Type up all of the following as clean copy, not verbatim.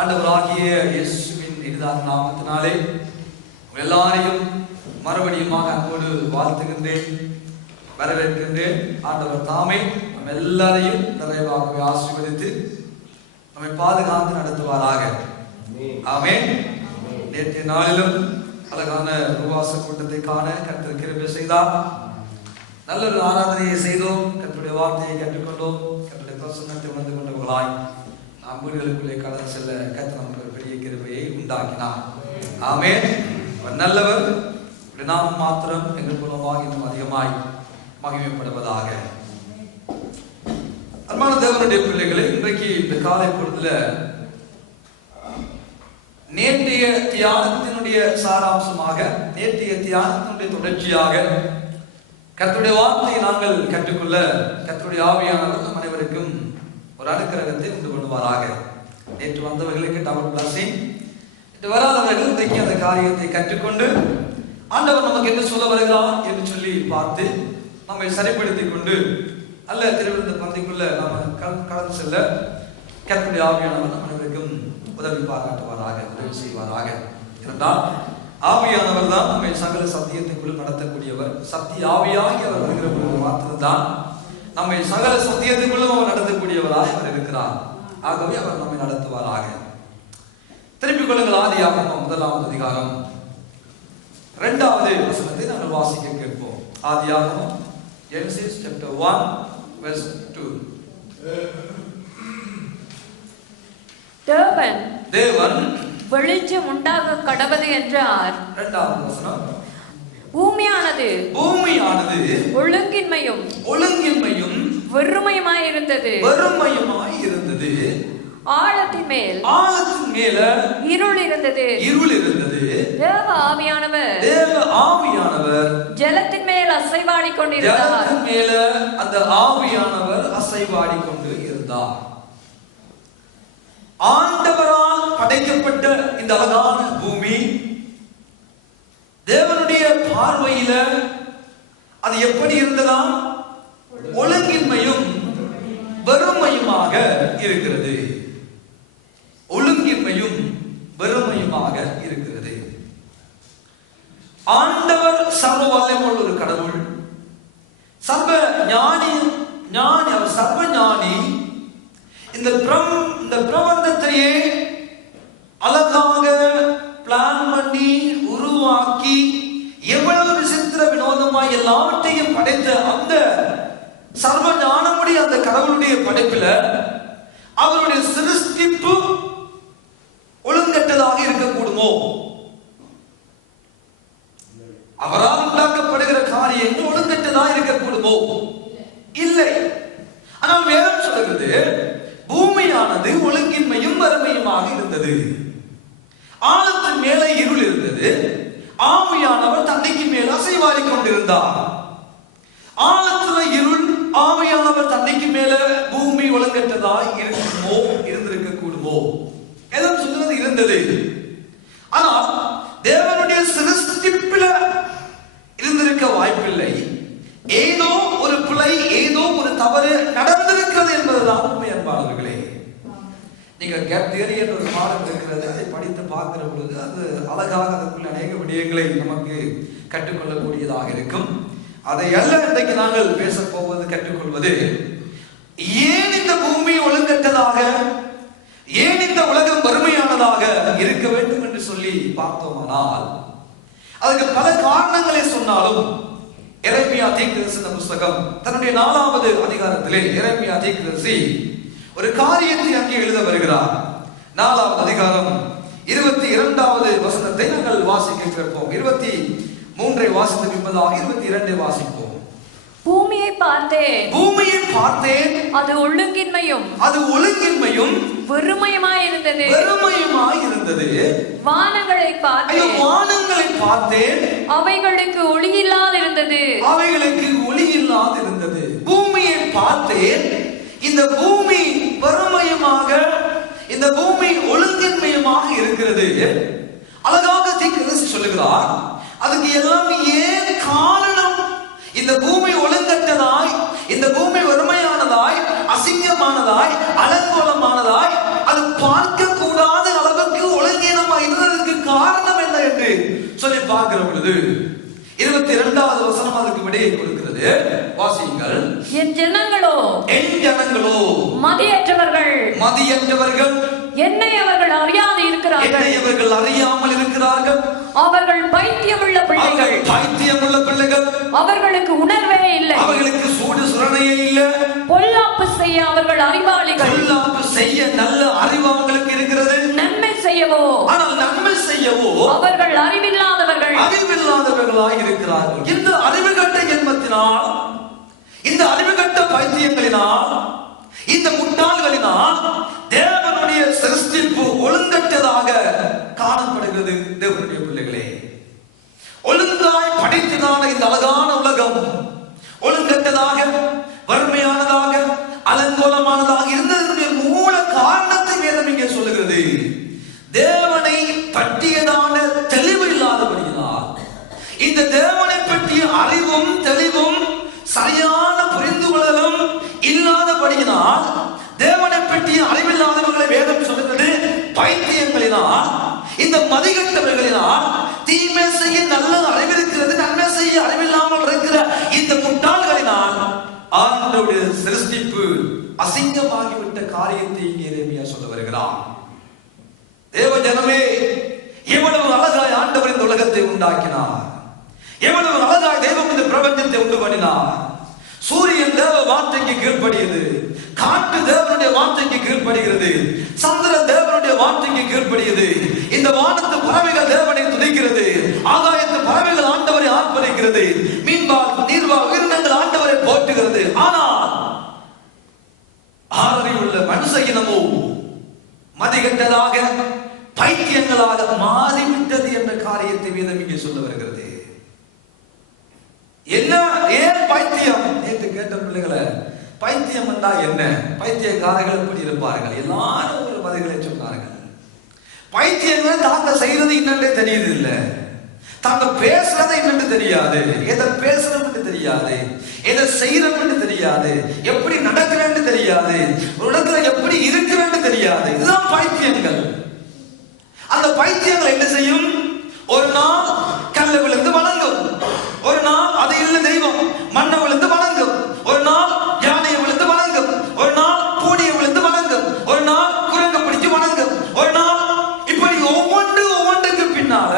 ஆண்டவராகிய இயேசுவின் இனிதான நாமத்தினாலே எல்லாரையும் மறுபடியுமாக அன்போடு வாழ்த்துகின்றேன், வரவேற்கின்றேன். ஆண்டவர் தாமே நம்ம எல்லாரையும் நிறைவாகவே ஆசீர்வதித்து நம்மை பாதுகாத்து நடத்துவாராக. ஆமென். நேற்றைய நாளிலும் அழகான உபவாச கூட்டத்தை காண கர்த்தர் கிருபை செய்தார். நல்ல ஒரு ஆராதனையை செய்தோம், கர்த்தருடைய வார்த்தையை கற்றுக்கொண்டோம், கர்த்தருடைய பிரசன்னத்தை உணர்ந்து கொண்டவர்களாய் நாம் வீடுகளுக்குள்ளே கடந்து செல்ல கர்த்தர் நமக்கு ஒரு பெரிய கிருபையை உண்டாக்கினார். ஆமென். அவர் நல்லவர், நாம் மாத்திரம் எங்கள் மூலமாக இன்னும் அதிகமாய் மகிமைப்படுவதாக. அன்பான தேவனுடைய பிள்ளைகளை, இன்றைக்கு இந்த காலை பொழுதுல நேற்றைய தியானத்தினுடைய சாராம்சமாக, நேற்றைய தியானத்தினுடைய தொடர்ச்சியாக கர்த்தருடைய வார்த்தையை நாங்கள் கற்றுக்கொள்ள கர்த்தருடைய ஆவியானவர் நம் அனைவருக்கும் ஒரு அனுக்கிரகத்தை உண்டு பண்ணுவாராக. நேற்று வந்தவர்களுக்கு டபுள் பிளஸிங், இன்று வராதவர்கள் இன்றைக்கு அந்த காரியத்தை கற்றுக்கொண்டு ஆண்டவர் நமக்கு என்ன சொல்ல வருகிறார் என்று சொல்லி பார்த்து நம்மை சரிப்படுத்திக் கொண்டு அல்ல திருவிழந்த பந்திக்குள்ள நாம் கடந்து செல்ல கர்த்தருடைய ஆவியானவர் நம் அனைவருக்கும் உதவி பாராட்டுவாராக, உதவி செய்வாராக. என்றால் ஆவியானவர் தான் நம்மை சகல சத்தியத்துக்குள் நடத்தக்கூடியவர். சத்திய ஆவியாகி அவர் வருகிற மாத்திரம்தான் நம்மை சகல சத்தியத்துக்குள்ளும் அவர் நடத்தக்கூடியவராய் அவர் இருக்கிறார். ஆகவே அவர் நம்மை நடத்துவாராக. திருப்பிக் கொள்ளுங்கள். ஆதியாகமம் 1ஆம் அதிகாரம் 2வது வசனத்தை நாங்கள் வாசிக்க கேட்போம். ஆதியாகமம் Genesis chapter 1 verse 2. தேவன் வெளிச்சம் உண்டாக கடவது என்றார். 2வது வசனம், பூமியானது ஒழுங்கின்மையும் வெறுமையுமாய் இருந்தது. ஆழத்தின் மேல் இருள் இருந்தது. தேவ ஆவியானவர் ஜலத்தின் மேல் அசைவாடி கொண்டிருந்தார். அந்த ஆவியானவர் அசைவாடி கொண்டு இருந்தார். ஆண்டவரால் படைக்கப்பட்ட இந்த அழகான பூமி தேவனுடைய பார்வையில அது எப்படி இருந்ததா? ஒழுங்கின்மையும் வெறுமையுமாக இருக்கிறது. ஒழுங்கின்மையும் வெறுமையுமாக இருக்கிறது. ஆண்டவர் சர்வ வல்லமையுள்ள ஒரு கடவுள், சர்வ ஞானி. அவர் சர்வ ஞானி. இந்த பிரபந்தத்தையே அழகாக பிளான் பண்ணி உருவாக்கி எவ்வளவு விசித்திர வினோதமாய் எல்லாவற்றையும் படைத்த அந்த சர்வ ஞானமுடைய அந்த கடவுளுடைய படைப்புல அவருடைய சிருஷ்டிப்பு ஒழுங்கற்றதாக இருக்கக்கூடுமோ? அவரால் உண்டாக்கப்படுகிற காரியங்கள் ஒழுங்கற்றதாக இருக்கக்கூடுமோ? இல்லை. ஆனால் வேதம் சொல்லுகிறது, பூமியானது ஒழுங்கின்மையும் வறுமையுமாக இருந்தது. ஆழத்தின் மேலே இருள் இருந்தது. ஆவியானவர் தண்டைக்கு மேல் அசைவாடி கொண்டிருந்தார். ஆழத்துல இருள், ஆவியானவர் தண்டைக்கு மேல பூமி ஒழுங்கற்றதாய் இருந்திருக்க கூடுமோ? எதுவும் சொல்றது இருந்தது. ஆனால் தேவனுடைய சிருஷ்டிப்பில இருந்திருக்க வாய்ப்பில்லை. ஏதோ ஒரு பிழை, ஏதோ ஒரு தவறு நடந்திருக்கிறது என்பதுதான் உண்மை. அன்பானவர்களே, நீங்க கேப் தியரி என்ற ஒரு பாடம் இருக்கிறது, அதை படித்து பார்க்கிற பொழுது அது அழகாக அதற்குள்ள அநேக விடயங்களை நமக்கு கற்றுக்கொள்ளக்கூடியதாக இருக்கும். அதை அல்ல இன்றைக்கு நாங்கள் பேச போவது, கற்றுக்கொள்வது ஏன் இந்த பூமி ஒழுங்கற்றதாக, ஏன் இந்த உலகம் வறுமையானதாக இருக்க வேண்டும் என்று சொல்லி பார்த்தோமானால் அதுக்கு பல காரணங்களை சொன்னாலும் எரேமியா தீர்க்கதரிசி புஸ்தகம் தன்னுடைய 4வது அதிகாரத்திலே எரேமியா தீர்க்கதரிசி ஒரு காரியத்தை அங்கே எழுத வருகிறார். 4வது அதிகாரம் 22வது வசனத்தை நாங்கள் வாசிக்க கேட்போம். 23ஐ வாசித்து பின்பதாக 22ஐ வாசிப்போம். பூமியை பார்த்தேன், அது ஒழுங்கின்மையும் வெறுமையுமாய் இருந்தது. வானங்களை பார்த்தேன், அவைகளுக்கு ஒளி இல்லாதிருந்தது. பூமியை பார்த்தேன், இந்த பூமி வறுமையுமாக, இந்த பூமி ஒழுங்கின்மையுமாக இருக்கிறது. அழகாக தீர்க்கதரிசி சொல்லுகிறார், அதுக்கு எல்லாம் ஏன் காரணம்? இந்த பூமி ஒழுங்கற்றதாய், இந்த பூமி வறுமையானதாய், அசிங்கமானதாய், அலங்கோலமானதாய், அது பார்க்க கூடாது சொல்லி பார்க்கிற பொழுது 22வது வசனம் அதுக்கு விடையை கொடுக்கிறது. வாசியுங்கள். என் ஜனங்களோ மதியற்றவர்கள் என்னை அவர்கள் அறியாது இருக்கிறார்கள். அவர்கள் பைத்தியமுள்ள பிள்ளைகள். அவர்களுக்கு உணர்வே இல்லை. அவர்களுக்கு சூடு சுரணையே இல்லை. பொல்லாப்பு செய்ய அவர்கள் அறிவாளிகள். பொல்லாப்பு செய்ய நல்ல அறிவு அவங்களுக்கு இருக்கிறது. நன்மை செய்யவோ அவர்கள் அறிவில்லாதவர்களாய் இருக்கிறார்கள். இந்த அறிவுகட்ட ஜென்மத்தினால், இந்த அறிவுகட்ட பைத்தியங்களினால், இந்த முட்டாள்களினால் தேவனுடைய சிருஷ்டிப்பு ஒழுங்கற்றதாக காணப்படுகிறது. தேவனுடைய பிள்ளைகளே, ஒழுங்காய் படைத்ததான இந்த அழகான உலகம் ஒழுங்கற்றதாக, வறுமையானதாக, அலங்கோலமானதாக இருந்ததனுடைய மூல காரணத்தை வேதம் இங்கே சொல்லுகிறது. தேவனை பற்றியதான தெளிவு இல்லாதபடியினால், இந்த தேவனை பற்றிய அறிவும் தெளிவும் சரியான புரிந்து கொள்ளலும் இல்லாதபடியினால், தேவனை பற்றிய அறிவில்லாதவர்களை வேதம் சொல்லுகிறது பைத்தியங்களினால், இந்த மதிகட்டவர்களினால், தீமை செய்ய நல்ல அறிவிருக்கிறது, நன்மை செய்ய அறிவில்லாமல் இருக்கிற இந்த முட்டாள்களினால் ஆண்டவருடைய சிருஷ்டிப்பு அசிங்கமாகிவிட்ட காரியத்தை எரேமியா சொல்ல வருகிறார். தேவ ஜனமே, எவ்வளவு அழகாய் ஆண்டவர் இந்த உலகத்தை உண்டாக்கினார், எவ்வளவு அழகாய் தெய்வம் இந்த பிரபஞ்சத்தை உண்டு பண்ணினார். சூரியன் தேவ வார்த்தைக்கு கீழ்ப்படியது, காற்று தேவனுடைய வார்த்தைக்கு கீழ்ப்படுகிறது, சந்திரன் தேவனுடைய வார்த்தைக்கு கீழ்ப்படியது, இந்த வானத்து பறவைகள் தேவனை துதிக்கிறது, ஆகாயத்து பறவைகள் ஆண்டவரை ஆர்ப்பரிக்கிறது, மீன்பால் நீர்வாழ் உயிரினங்கள் ஆண்டவரை போற்றுகிறது. ஆனால் ஆறறிவுள்ள மனுஷ இனமோ மதிகட்டதாக பைத்தியங்களாக மாறிவிட்டது என்ற காரியத்தை வேதம் இங்கே சொல்ல வருகிறது. என்ன, ஏன் பைத்தியம்? நேற்று கேட்ட பிள்ளைகளை, பைத்தியம் என்றா என்ன? பைத்தியக்காரர்கள் எப்படி இருப்பார்கள்? எல்லாரும் ஒரு பதில்களை சொன்னார்கள். பைத்தியங்கள் தாங்க செய்யறது என்னன்றே தெரியுது இல்ல, தாங்க பேசுறது என்னன்னு தெரியாது, எதை பேசுறோம்னு தெரியாது, எதை செய்யறோம்னு தெரியாது, எப்படி நடக்கிறேன்னு தெரியாது, ஒரு இடத்துல எப்படி இருக்கிறேன்னு தெரியாது. இதுதான் பைத்தியங்கள். அந்த பைத்தியங்கள் என்ன செய்யும்? ஒரு நாள் கல்ல விழுந்து வணங்கும், ஒரு நாள் அது இல்லை தெய்வம் மண்ணை விழுந்து வணங்கும், ஒரு நாள் யானையை விழுந்து வணங்கும், ஒரு நாள் பூடியை விழுந்து வணங்கும், ஒரு நாள் குரங்க பிடிச்சு வணங்கும், ஒரு நாள் இப்படி ஒவ்வொன்றுக்கு பின்னால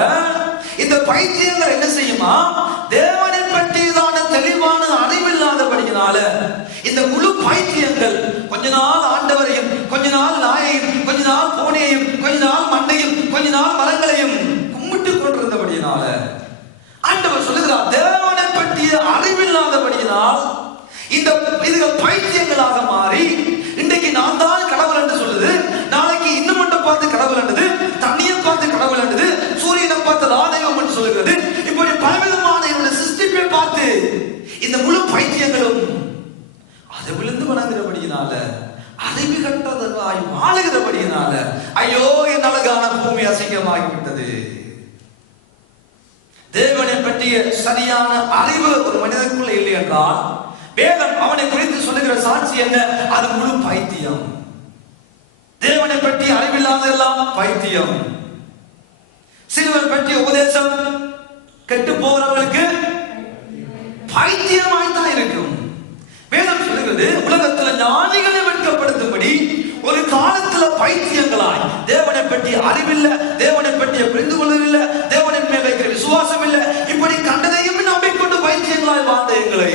இந்த பைத்தியங்கள் என்ன செய்யுமா? தேவனை பற்றியதான தெளிவான அறிவில்லாதபடியினால இந்த முழு பைத்தியங்கள் கொஞ்ச நாள் ஆண்டவரையும், கொஞ்ச நாள் நாயையும், கொஞ்ச நாள் பூனையையும், கொஞ்ச நாள் மண்ணையும், கொஞ்ச நாள் மரங்களையும் கும்பிட்டு கொண்டிருந்தபடியினால ஆண்டவர் சொல்லுகிறார், தேவனை பற்றிய அறிவில்லாதபடியினால் இந்த இதுகள் பைத்தியங்களாக மாறி இன்றைக்கு நான் தான் கடவுள் என்று சொல்லுது, நாளைக்கு இன்னும் மட்டும் பார்த்து கடவுள் என்றது, தண்ணியை பார்த்து கடவுள் என்றது, சூரியனை பார்த்து ராதேவம் என்று சொல்லுகிறது. இப்படி பலவிதமான என்னுடைய சிஸ்டத்தை பார்த்து இந்த முழு பைத்தியங்களும் அதை விழுந்து வணங்குறபடியினால, அறிவு கட்டதாய் வாழுகிறபடியினால, ஐயோ என் அழகான பூமி அசிங்கமாகிவிட்டது. தேவனை பற்றிய சரியான அறிவு ஒரு மனிதனுக்குள்ள இல்லை என்றால், வேதம் அவனை குறித்து சொல்லுகிற சாட்சி என்ன? அது முழு பைத்தியம். தேவனை பற்றி அறிவில்லாத எல்லாம் பைத்தியம். சிலுவை பற்றிய உபதேசம் கெட்டு போகிறவர்களுக்கு பைத்தியமாய்த்தான் இருக்கும். வேதம் சொல்லுகிறது, உலகத்துல ஞானிகளை வெட்கப்படுத்தும்படி ஒரு காலத்துல பைத்தியங்களாய், தேவனை பற்றி அறிவில்லை, தேவனை பற்றிய புரிந்து கொள்ளவில்லை, தேவனின் மேல் வைக்கிற விசுவாசம் இல்லை, இப்படி கண்டதையும் நம்பிக்கொண்டு பைத்தியங்களாய் வாழ்ந்த எங்களை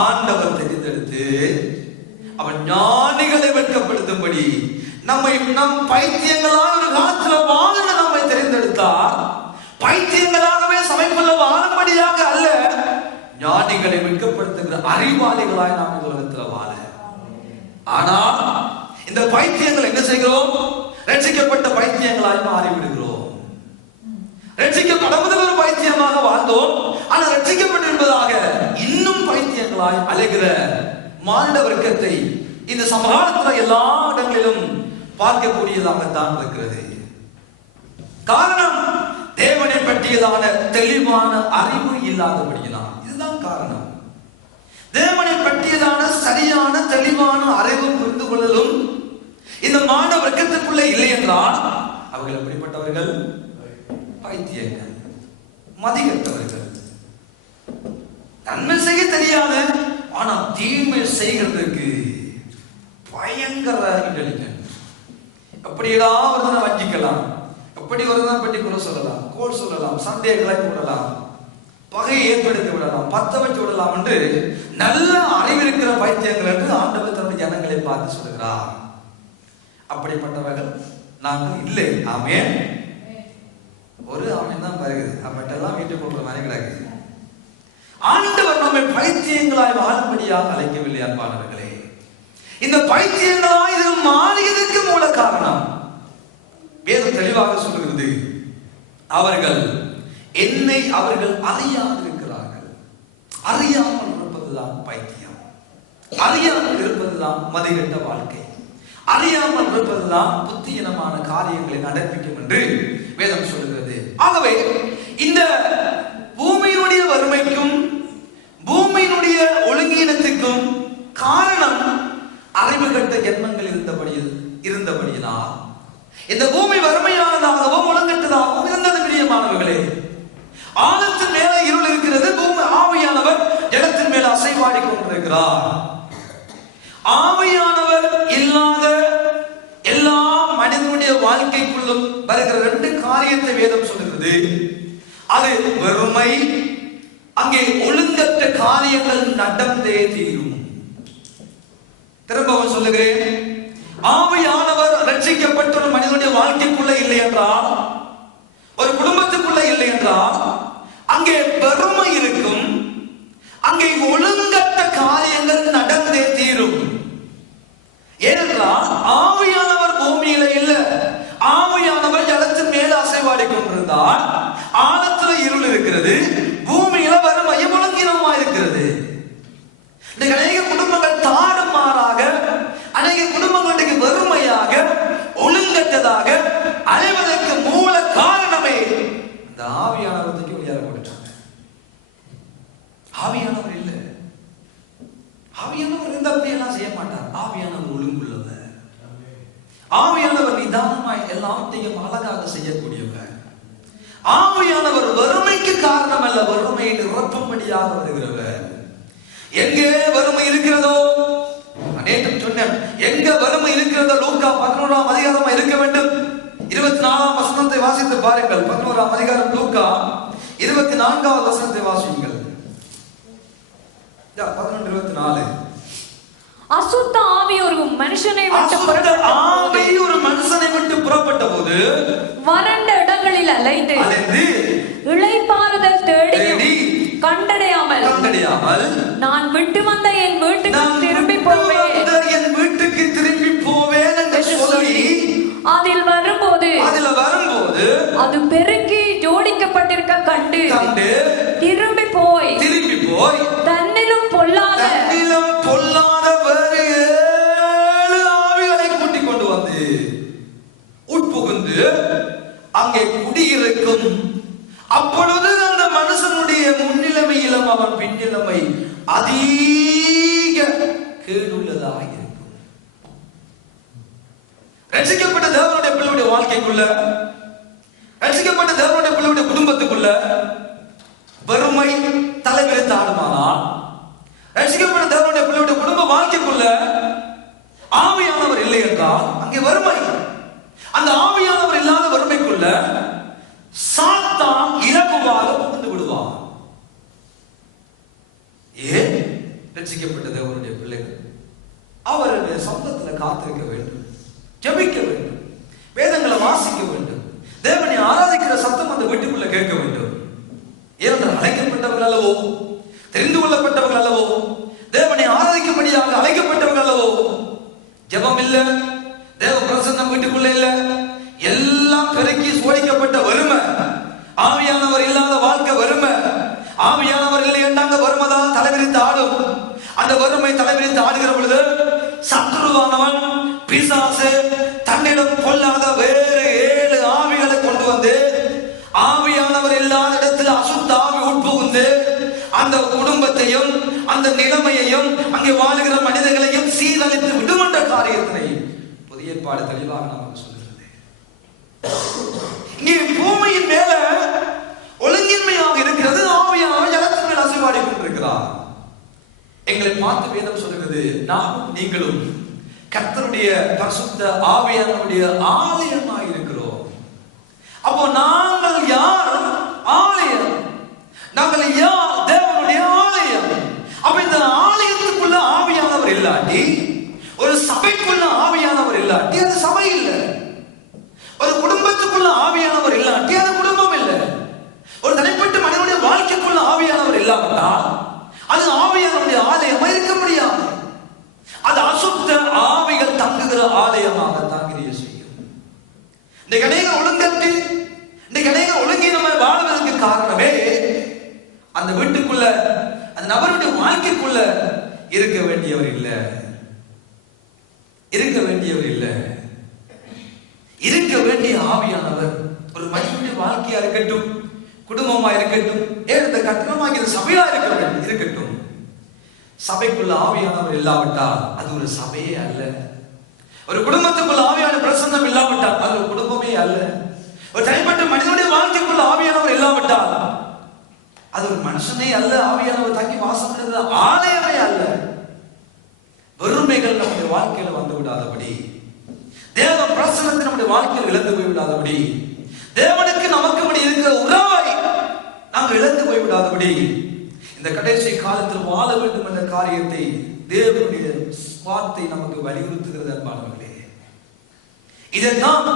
ஆண்டவர் தெரிந்தெடுத்து அவன் ஞானிகளை வெட்கப்படுத்தும்படி நம் பைத்தியங்களாக ஒரு காலத்துல வாழ நம்மை தெரிந்தெடுத்தார். பைத்தியங்களாகவே சமைப்புள்ள வாழும்படியாக அல்ல, ஞானிகளை வெட்கப்படுத்துகிற அறிவாளிகளாய் நாம் இந்த உலகத்தில் வாழ. ஆனால் இந்த பைத்தியங்கள் என்ன செய்கிறோம்? ரட்சிக்கப்பட்ட பைத்தியங்களாய் மாறிவிடுகிறோம். ரட்சிக்கப்படாமல் ஒரு பைத்தியமாக வாழ்ந்தோம், ஆனால் ரட்சிக்கப்பட்டிருப்பதாக இன்னும் பைத்தியங்களாய் அலைகிற மானிட வர்க்கத்தை இந்த சமகாலத்தில் எல்லா இடங்களிலும் பார்க்கக்கூடியதாகத்தான் இருக்கிறது. காரணம், தேவனை பற்றியதான தெளிவான அறிவு இல்லாதபடியினால். இதுதான் காரணம். தேவனை பற்றியதான சரியான தெளிவான அறிவு புரிந்து கொள்ளலும் இந்த மாணவ வர்க்கத்துக்குள்ள இல்லை என்றால் அவர்கள் எப்படிப்பட்டவர்கள்? பைத்தியங்கள், மதிகட்டவர்கள், நன்மை செய்ய தெரியாத ஆனா தீமை செய்கிறதுக்கு பயங்கர இன்டெலிஜென்ட். எப்படி ஏதாவது வஞ்சிக்கலாம், எப்படி ஒருதான் பற்றி குறை சொல்லலாம், கோல் சொல்லலாம், சண்டையை கிளப்பி விடலாம், பகையை ஏற்படுத்தி விடலாம், பத்த வச்சு விடலாம் என்று நல்ல அறிவிருக்கிற பைத்தியங்கள் என்று ஆண்டவர் தன்னுடைய ஜனங்களை பார்த்து சொல்கிறார். அப்படிப்பட்டவர்கள் நாங்கள் இல்லை. ஆமென். ஒரு ஆமென் தான் வருகிறது. அப்பட்டெல்லாம் வீட்டுக்கு கொண்டு மாதிரி கிடக்குது. ஆண்டவர் நம்மை பைத்தியங்களாய் வாழும்படியாக அழைக்கவில்லை. அன்பானவர்களே, இந்த பைத்தியங்களாய் இது மாறியதற்கு மூல காரணம் வேதம் தெளிவாக சொல்லுகிறது. அவர்கள் என்னை அவர்கள் அறியாமல் இருக்கிறார்கள். அறியாமல் இருப்பதுதான் பைத்தியம், அறியாமல் இருப்பதுதான் மதிகட்ட வாழ்க்கை, அறியாமல் இருப்பதுதான் புத்தியினமான காரியங்களை நடப்பிக்கும் என்று வேதம் சொல்லுகிறது. ஆகவே இந்த பூமியினுடைய வறுமைக்கும் பூமியினுடைய ஒழுங்கீனத்துக்கும் காரணம் அறிவுகட்ட ஜென்மங்கள் இருந்தபடியினால் இந்த பூமி வறுமையானதாகவும் ஒழுங்கற்றதாகவும் இருந்தது. பிரியமானவர்களே, ஆழத்தின் மேல இருள் இருக்கிறது, பூமி ஆவியானவர் ஜலத்தின் மேல அசைவாடி கொண்டிருக்கிறார். ஆவியானவர் இல்லாத எல்லா மனிதனுடைய வாழ்க்கைக்குள்ளும் வருகிற ரெண்டு காரியத்தை வேதம் சொல்லுகிறது. அது வெறுமை, அங்கே ஒழுங்கற்ற காரியங்கள் நடந்தே தீரும். திரும்பவும் சொல்லுகிறேன், ஆவியானவர் ரட்சிக்கப்பட்ட ஒரு மனிதனுடைய வாழ்க்கைக்குள்ள இல்லை என்றால், ஒரு குடும்பத்துக்குள்ள இல்லை என்றால் அங்கே வெறுமை இருக்கும், அங்கே ஒழுங்கற்ற காரியங்கள் நடந்தே தீரும். ஏனென்றால் ஆவியானவர் பூமியில இல்ல, ஆவியானவர் ஜலத்தின் மேல அசைவாடி கொண்டிருந்தால் ஆழத்துல இருள் இருக்கிறது, பூமியில வறுமையும் ஒழுங்கீனமா இருக்கிறது. இந்த அநேக குடும்பங்கள் தாறுமாறாக, அநேக குடும்பங்களுக்கு வெறுமையாக ஒழுங்கற்றதாக அழைவதற்கு மூல காரணமே இந்த ஆவியானவருக்கு வெளியாக போட்டுட்டாங்க. ஆவியானவர் இல்லை. ஆவியானவர் இருந்தா அப்படியெல்லாம் செய்ய மாட்டார். ஆவியானவர் ஒழுங்குள்ளவர், ஆவியானவர் நிதானமாய் எல்லாத்தையும் அழகாக செய்யக்கூடியவர். ஆவியானவர் வறுமைக்கு காரணம் அல்ல, வறுமையை நிரப்பும்படியாக வருகிறவர். எங்கே வறுமை இருக்கிறதோ, நேற்று சொன்னேன், எங்க வறுமை இருக்கிறதோ லூக்கா 11ஆம் அதிகாரமா இருக்க வேண்டும். 24ஆம் வசனத்தை வாசித்து பாருங்கள். 11ஆம் அதிகாரம் லூக்கா 24வது வசனத்தை வாசியுங்கள். 11:24. அசுத்த ஆவி ஒரு மனுஷனை விட்டு புறப்பட்ட போது வறண்ட இடங்களில் அலைந்து இளைப்பாறுதல் தேடி கண்டடையாமல் நான் விட்டு வந்த என் வீட்டுக்கு திரும்பி போவேன் என்று சொல்லி அதில் வரும்போது அது பெருக்கி ஜோடிக்கப்பட்டிருக்க கண்டு திரும்பி போய் தன்னிலும் பொல்லாத வேறு 7 ஆவிகளை கூட்டிக் கொண்டு வந்து உட்புகுந்து அங்கே குடியிருக்கும். அப்பொழுது அந்த மனுஷனுடைய முன்னிலைமையிலும் அவன் பின்னிலைமை அதிக கேடுள்ளதாக இருக்கும். ரட்சிக்கப்பட்ட தேவனுடைய பிள்ளையுடைய வாழ்க்கைக்குள்ள, ரட்சிக்கப்பட்ட தேவனுடைய பிள்ளையுடைய குடும்பத்துக்குள்ள வறுமை தலைவிரித்து ஆடுமானால், ரட்சிக்கப்பட்ட தேவனுடைய பிள்ளையுடைய குடும்ப வாழ்க்கைக்குள்ள ஆவியானவர் இல்லை என்றால் அங்கே வறுமை. அந்த ஆவியானவர் இல்லாத வறுமைக்குள்ள சாத்தான் இலகுவாக புகுந்து விடுவார். ஏன்? ரட்சிக்கப்பட்ட தேவனுடைய பிள்ளைகள் அவருடைய சம்பளத்தில் காத்திருக்க வேண்டும், ஜெபிக்க வேண்டும், வேதங்களை வாசிக்க வேண்டும், தேவனை ஆராதிக்கிற சத்தம் அந்த வீட்டுக்குள்ள கேட்க வேண்டும். ஏனென்றால் அழைக்கப்பட்டவர்கள் அல்லவோ, தெரிந்து கொள்ளப்பட்டவர்கள் அல்லவோ, தேவனை ஆராதிக்கும்படியாக அழைக்கப்பட்டவர்கள் அல்லவோ. ஜெபம் இல்ல, தேவ பிரசன்னம் வீட்டுக்குள்ள இல்ல, எல்லாம் பெருக்கி சோடிக்கப்பட்ட வறுமை. ஆவியானவர் இல்லாத வாழ்க்கை வறுமை. ஆவியானவர் இல்லை என்றாங்க வறுமைதான் தலைவிரித்து ஆடும். அந்த வறுமை தலைவிரித்து ஆடுகிற பொழுது சத்துருவானவன் பிசாசு தன்னிடம் கொள்ளாத வேறு 7 ஆவிகளை கொண்டு வந்து ஆவியானவர் இல்லாத இடத்தில் அசுத்த ஆவி உட்புகுந்து அந்த குடும்பத்தையும் அந்த நிலைமையையும் அங்கே வாழுகிற மனிதர்களையும் சீரழித்து விடுமன்ற காரியத்தினை புதிய ஏற்பாடு தெளிவாக நமக்கு சொல்கிறது. இங்கே பூமியின் மேல நாமும் நீங்களும் கர்த்தருடைய பரிசுத்த ஆவியானவருடைய ஆலயமாய் இருக்கிறோம். அப்போ நாங்கள் யார்? ஆலயம். நாங்கள் யார்? தேவனுடைய ஆலயம். அப்ப இந்த ஆலயத்துக்குள்ள ஆவியானவர் இல்லாட்டி, ஒரு சபைக்குள்ள ஆவியானவர் இல்லாட்டி அது சபை இல்லை. ஒரு குடும்பத்துக்குள்ள ஆவியானவர் இல்லாட்டி அது குடும்பம் இல்லை. ஒரு தனிப்பட்ட மனிதனுடைய வாழ்க்கைக்குள்ள ஆவியானவர் இல்லாவிட்டால் அது ஆவியானவருடைய ஆலயமா இருக்க முடியாது. அது அசுத்த ஆவிகள் தங்குகிற ஆலயமாக தாங்கிய செய்யும். இந்த அநேக ஒழுங்கற்று, இந்த அநேக ஒழுங்கீனமாய் வாழ்வதற்கு காரணமே அந்த வீட்டுக்குள்ள, அந்த நபருடைய வாழ்க்கைக்குள்ள இருக்க வேண்டியவர் இல்லை. இருக்க வேண்டியவர் இல்லை. இருக்க வேண்டிய ஆவியானவர் ஒரு மனிதனுடைய வாழ்க்கையா இருக்கட்டும், குடும்பமா இருக்கட்டும், இந்த கட்டணமாகிற சபையா இருக்கட்டும், சபைக்குள்ள ஆவியானவர் இல்லாவிட்டால் அது ஒரு சபையே அல்ல. ஒரு குடும்பத்துக்குள்ள ஆவியான பிரசன்னம் இல்லாவிட்டால் அது ஒரு குடும்பமே அல்ல. ஒரு தனிப்பட்ட மனிதனுடைய வாழ்க்கைக்குள்ள ஆவியானவர் இல்லாவிட்டால் அது ஒரு மனுஷனே அல்ல. ஆவியானவர் தங்கி வாசம் பண்ணுறது ஆலயமே அல்ல. வெறுமைகள் நம்முடைய வாழ்க்கையில வந்து விடாதபடி, தேவ பிரசன்னத்தை நம்முடைய வாழ்க்கையில் இழந்து போய் விடாதபடி, தேவனுக்கு நமக்கு இருக்கிற உறவை நாங்கள் இழந்து போய் விடாதபடி, இந்த கடைசி காலத்தில் வாழ வேண்டும் என்ற காரியத்தை தேவனுடைய வார்த்தை நமக்கு வலியுறுத்துகிறது அன்பானவர்களே. இதைத்தான்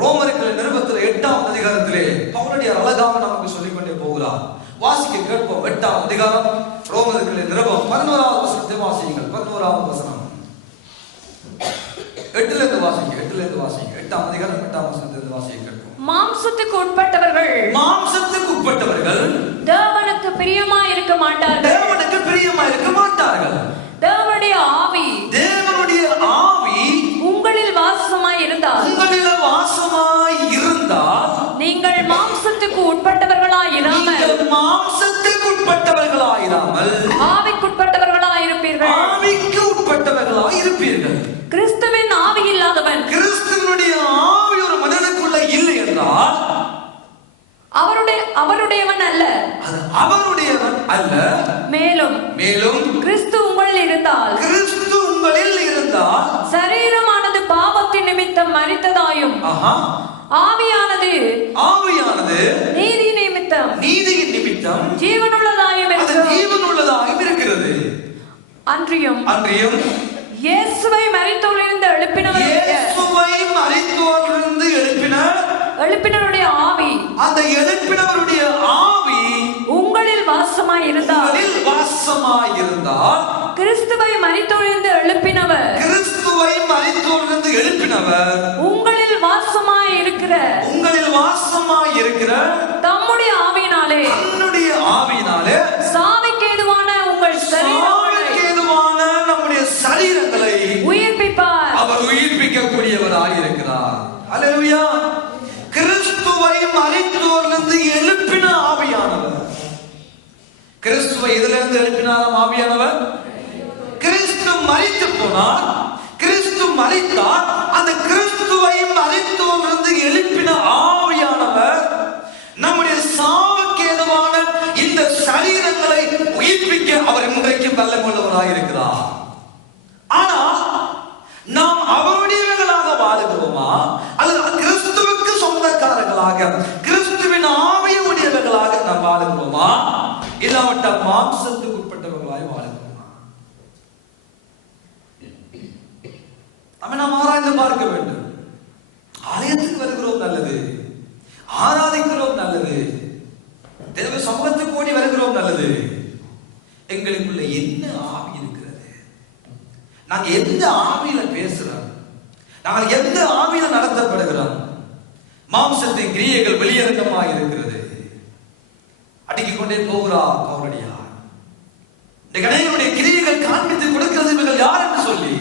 ரோமர்கள் நிருபத்தில் 8ஆம் அதிகாரத்திலே பவுலடியார் அழகாக நமக்கு சொல்லிக்கொண்டே போகிறார். வாசிக்க கேட்போம். 8ஆம் அதிகாரம் ரோமர்கள் நிருபம் 11வது வசனத்தை வாசியுங்கள். 11வது வசனம் 8லிருந்து வாசிங்க. 8லிருந்து வாசிங்க. 8ஆம் அதிகாரம் 8ஆம் வசனத்திலிருந்து வாசிக்க கேட்போம். மாம்சத்துக்கு உட்பட்டவர்கள் தேவனுக்கு பிரியமா இருக்க மாட்டார்கள். தேவனுக்கு பிரியமா இருக்க மாட்டார்கள். தேவனுடைய ஆவி உங்களில் வாசமாய் இருந்தால் நீங்கள் மாம்சத்துக்கு உட்பட்டவர்களாய் இராமல் ஆவிக்குட்பட்டவர்களாய் இருப்பீர்கள். கிறிஸ்துவின் ஆவி இல்லாதவன், கிறிஸ்துவினுடைய ஆவி ஒரு மனிதனுக்குள்ள இல்லை என்றால் அவருடையவன் அல்ல. மேலும் கிறிஸ்து உங்களில் இருந்தால் சரீரமானது பாவத்தின் நிமித்தம் மரித்ததாயும், ஆவியானது நீதியின் நிமித்தம் ஜீவனுள்ளதாயும் இருக்கிறது. அன்றியும் இயேசுவை மரித்தோரிலிருந்து எழுப்பினவருடைய ஆவி, அந்த எழுப்பினவருடைய ஆவி உங்களில் வாசமாய் இருந்தால் கிறிஸ்துவை மரித்தோரிலிருந்து எழுப்பினவர் உங்களில் வாசமாய் இருக்கிற தம்முடைய ஆவியினாலே சாவிக்கு ஏதுவான உங்கள் நம்முடைய சரீரங்களை உயிர்ப்பிப்பார். அவர் உயிர்ப்பிக்கக்கூடியவராய் இருக்கிறார். அல்லேலூயா. கிறிஸ்துவை மரித்தோரிலிருந்து எழுப்பின ஆவியானவர். கிறிஸ்துவை எதிலிருந்து எழுப்பினாராம் ஆவியானவர்? கிறிஸ்து மரித்து போனார், கிறிஸ்து மரித்தார். அந்த கிறிஸ்துவை மரித்தோரிலிருந்து எழுப்பின ஆவியானவர் நம்முடைய சாவுக்கு ஏதுவான இந்த சரீரங்களை உயிர்ப்பிக்க அவர் இன்றைக்கு வல்லமையுள்ளவராய் இருக்கிறார். ஆனால் நாம் அவருடையவர்களாக வாழுகிறோமா, அல்லது கிறிஸ்துவுக்கு சொந்தக்காரர்களாக, கிறிஸ்துவின் ஆவியுடையவர்களாக நாம் வாழுகிறோமா, இல்லாவிட்டால் மாம்சத்துக்கு உட்பட்டவர்களாய் வாழுகிறோமா? நாம் ஆராய்ந்து பார்க்க வேண்டும். ஆலயத்துக்கு வருகிறோம் நல்லது, ஆராதிக்கிறோம் நல்லது, தேவ சமூகத்துக்கு ஓடி வருகிறோம் நல்லது. எங்களுக்குள்ள என்ன ஆவி இருக்கிறது? நாங்க எந்த ஆவியில பேசுறோம்? நாங்கள் எந்த ஆவியில நடத்தப்படுகிறோம்? மாம்சத்தின் கிரியைகள் வெளியரங்கமாக இருக்கிறது. அடுக்கிக் கொண்டே போகிறார் பவுலடியார். கிரியைகள் காண்பித்து கொடுக்கிறது இவர்கள் யார் என்று சொல்லி,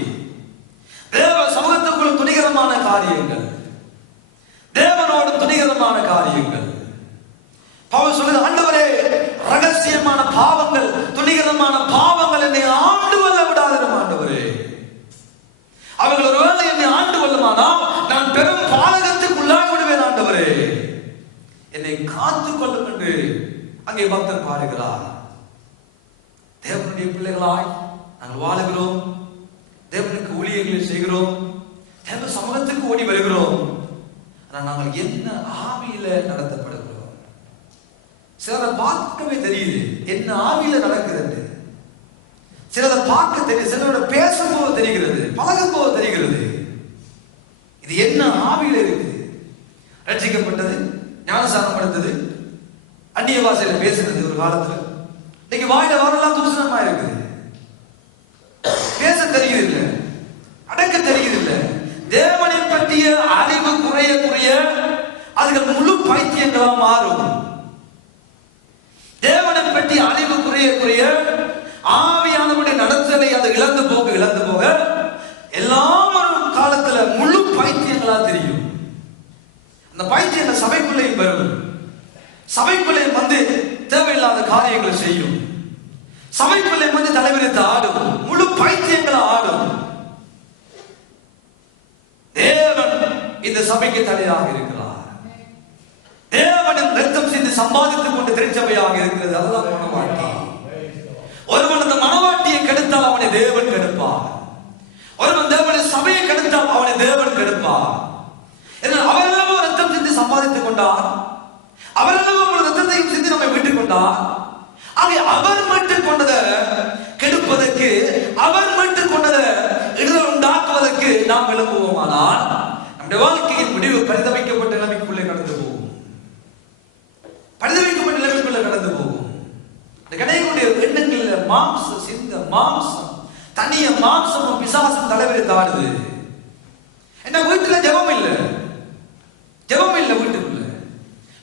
தேவ சமூகத்துக்குள் துணிகரமான காரியங்கள், தேவனோடு துணிகரமான காரியங்கள். பவுல் சொல்லுது, ஆண்டவரே, ரகசியமான பாவங்கள், துணிகரமான பாவங்கள் என்னை ஆண்டு கொள்ள விடாதிரும் ஆண்டவரே. அவர்கள் ஒருவேளை என்னை ஆண்டு கொள்ளுமானால் நான் பெரும் பாலகத்துக்கு உள்ளாகி விடுவேன் ஆண்டவரே, என்னை காத்துக் கொள்ளும் என்று அங்கே பக்தர் பாடுகிறார். தேவனுடைய பிள்ளைகளாய் நாங்கள் வாழுகிறோம். ஆவியில நடத்தப்படுகிறோம். சிலரை பார்க்கவே தெரியுது என்ன ஆவியில நடக்கிறது. சிலரை பார்க்க தெரியுது, சிலரோட பேசும்போது தெரிகிறது, பழகும் போது தெரிகிறது. இது என்ன ஆவியில இருக்குது. ரட்சிக்கப்பட்டது, ஞானசானம் எடுத்தது, அந்நிய பாஷையில பேசுறது ஒரு காலத்துல. இன்னைக்கு வாயில வரலாம் தூசணமா இருக்குது. பேச தெரியுது இல்ல, அடக்க தெரியுது இல்ல. தேவனை பற்றிய அறிவு குறைய குறைய அதுகள் முழு பைத்தியங்களா மாறும். தேவனை பற்றி அறிவு குறைய குறைய ஆவியானவருடைய நடத்தலை அது இழந்து போக எல்லாம் ஒரு காலத்துல முழு பைத்தியங்களா தெரியும். அந்த பைத்தியங்கள் சபைக்குள்ளேயும் வரும். சபைக்குள்ளேயும் வந்து தேவையில்லாத காரியங்களை செய்யும். சபைக்குள்ளேயும் வந்து தலைவரித்து ஆடும். முழு பைத்தியங்களா ஆடும். தேவன் இந்த சபைக்கு தலையாக இருக்கிறார். தேவனின் ரத்தம் சிந்தி சம்பாதித்துக் கொண்டு திருச்சபையாக இருக்கிறது. அதுதான் மனவாட்டி. ஒருவன் அந்த மனவாட்டியை கெடுத்தால் அவனை தேவன் கெடுப்பார். ஒருவன் தேவனின் சபையை கெடுத்தால் அவனை தேவன் கெடுப்பார். அவரெல்லாம் ரத்தம் சிந்தி சம்பாதித்துக் கொண்டார். அவரெல்லாம் ஒரு ரத்தத்தையும் சிந்தி நம்மை மீட்டுக் கொண்டார். ஆக அவர் மீட்டுக் கொண்டதை கெடுப்பதற்கு, அவர் மீட்டுக் கொண்டதை இடர் உண்டாக்குவதற்கு நாம் விளம்புவோமானால் நம்முடைய வாழ்க்கையின் முடிவு பரிதவிக்கப்பட்ட நிலைமைக்குள்ளே கடந்து போகும். பரிதவிக்கப்பட்ட நிலைமைக்குள்ளே கடந்து போகும். இந்த கடைகளுடைய எண்ணங்களில் மாம்சம் சிந்த மாம்சம் தனிய மாம்சமும் பிசாசும் தலைவரை தாடுது. என்ன வீட்டுல ஜெபம் இல்லை, ஜெபம் இல்லை.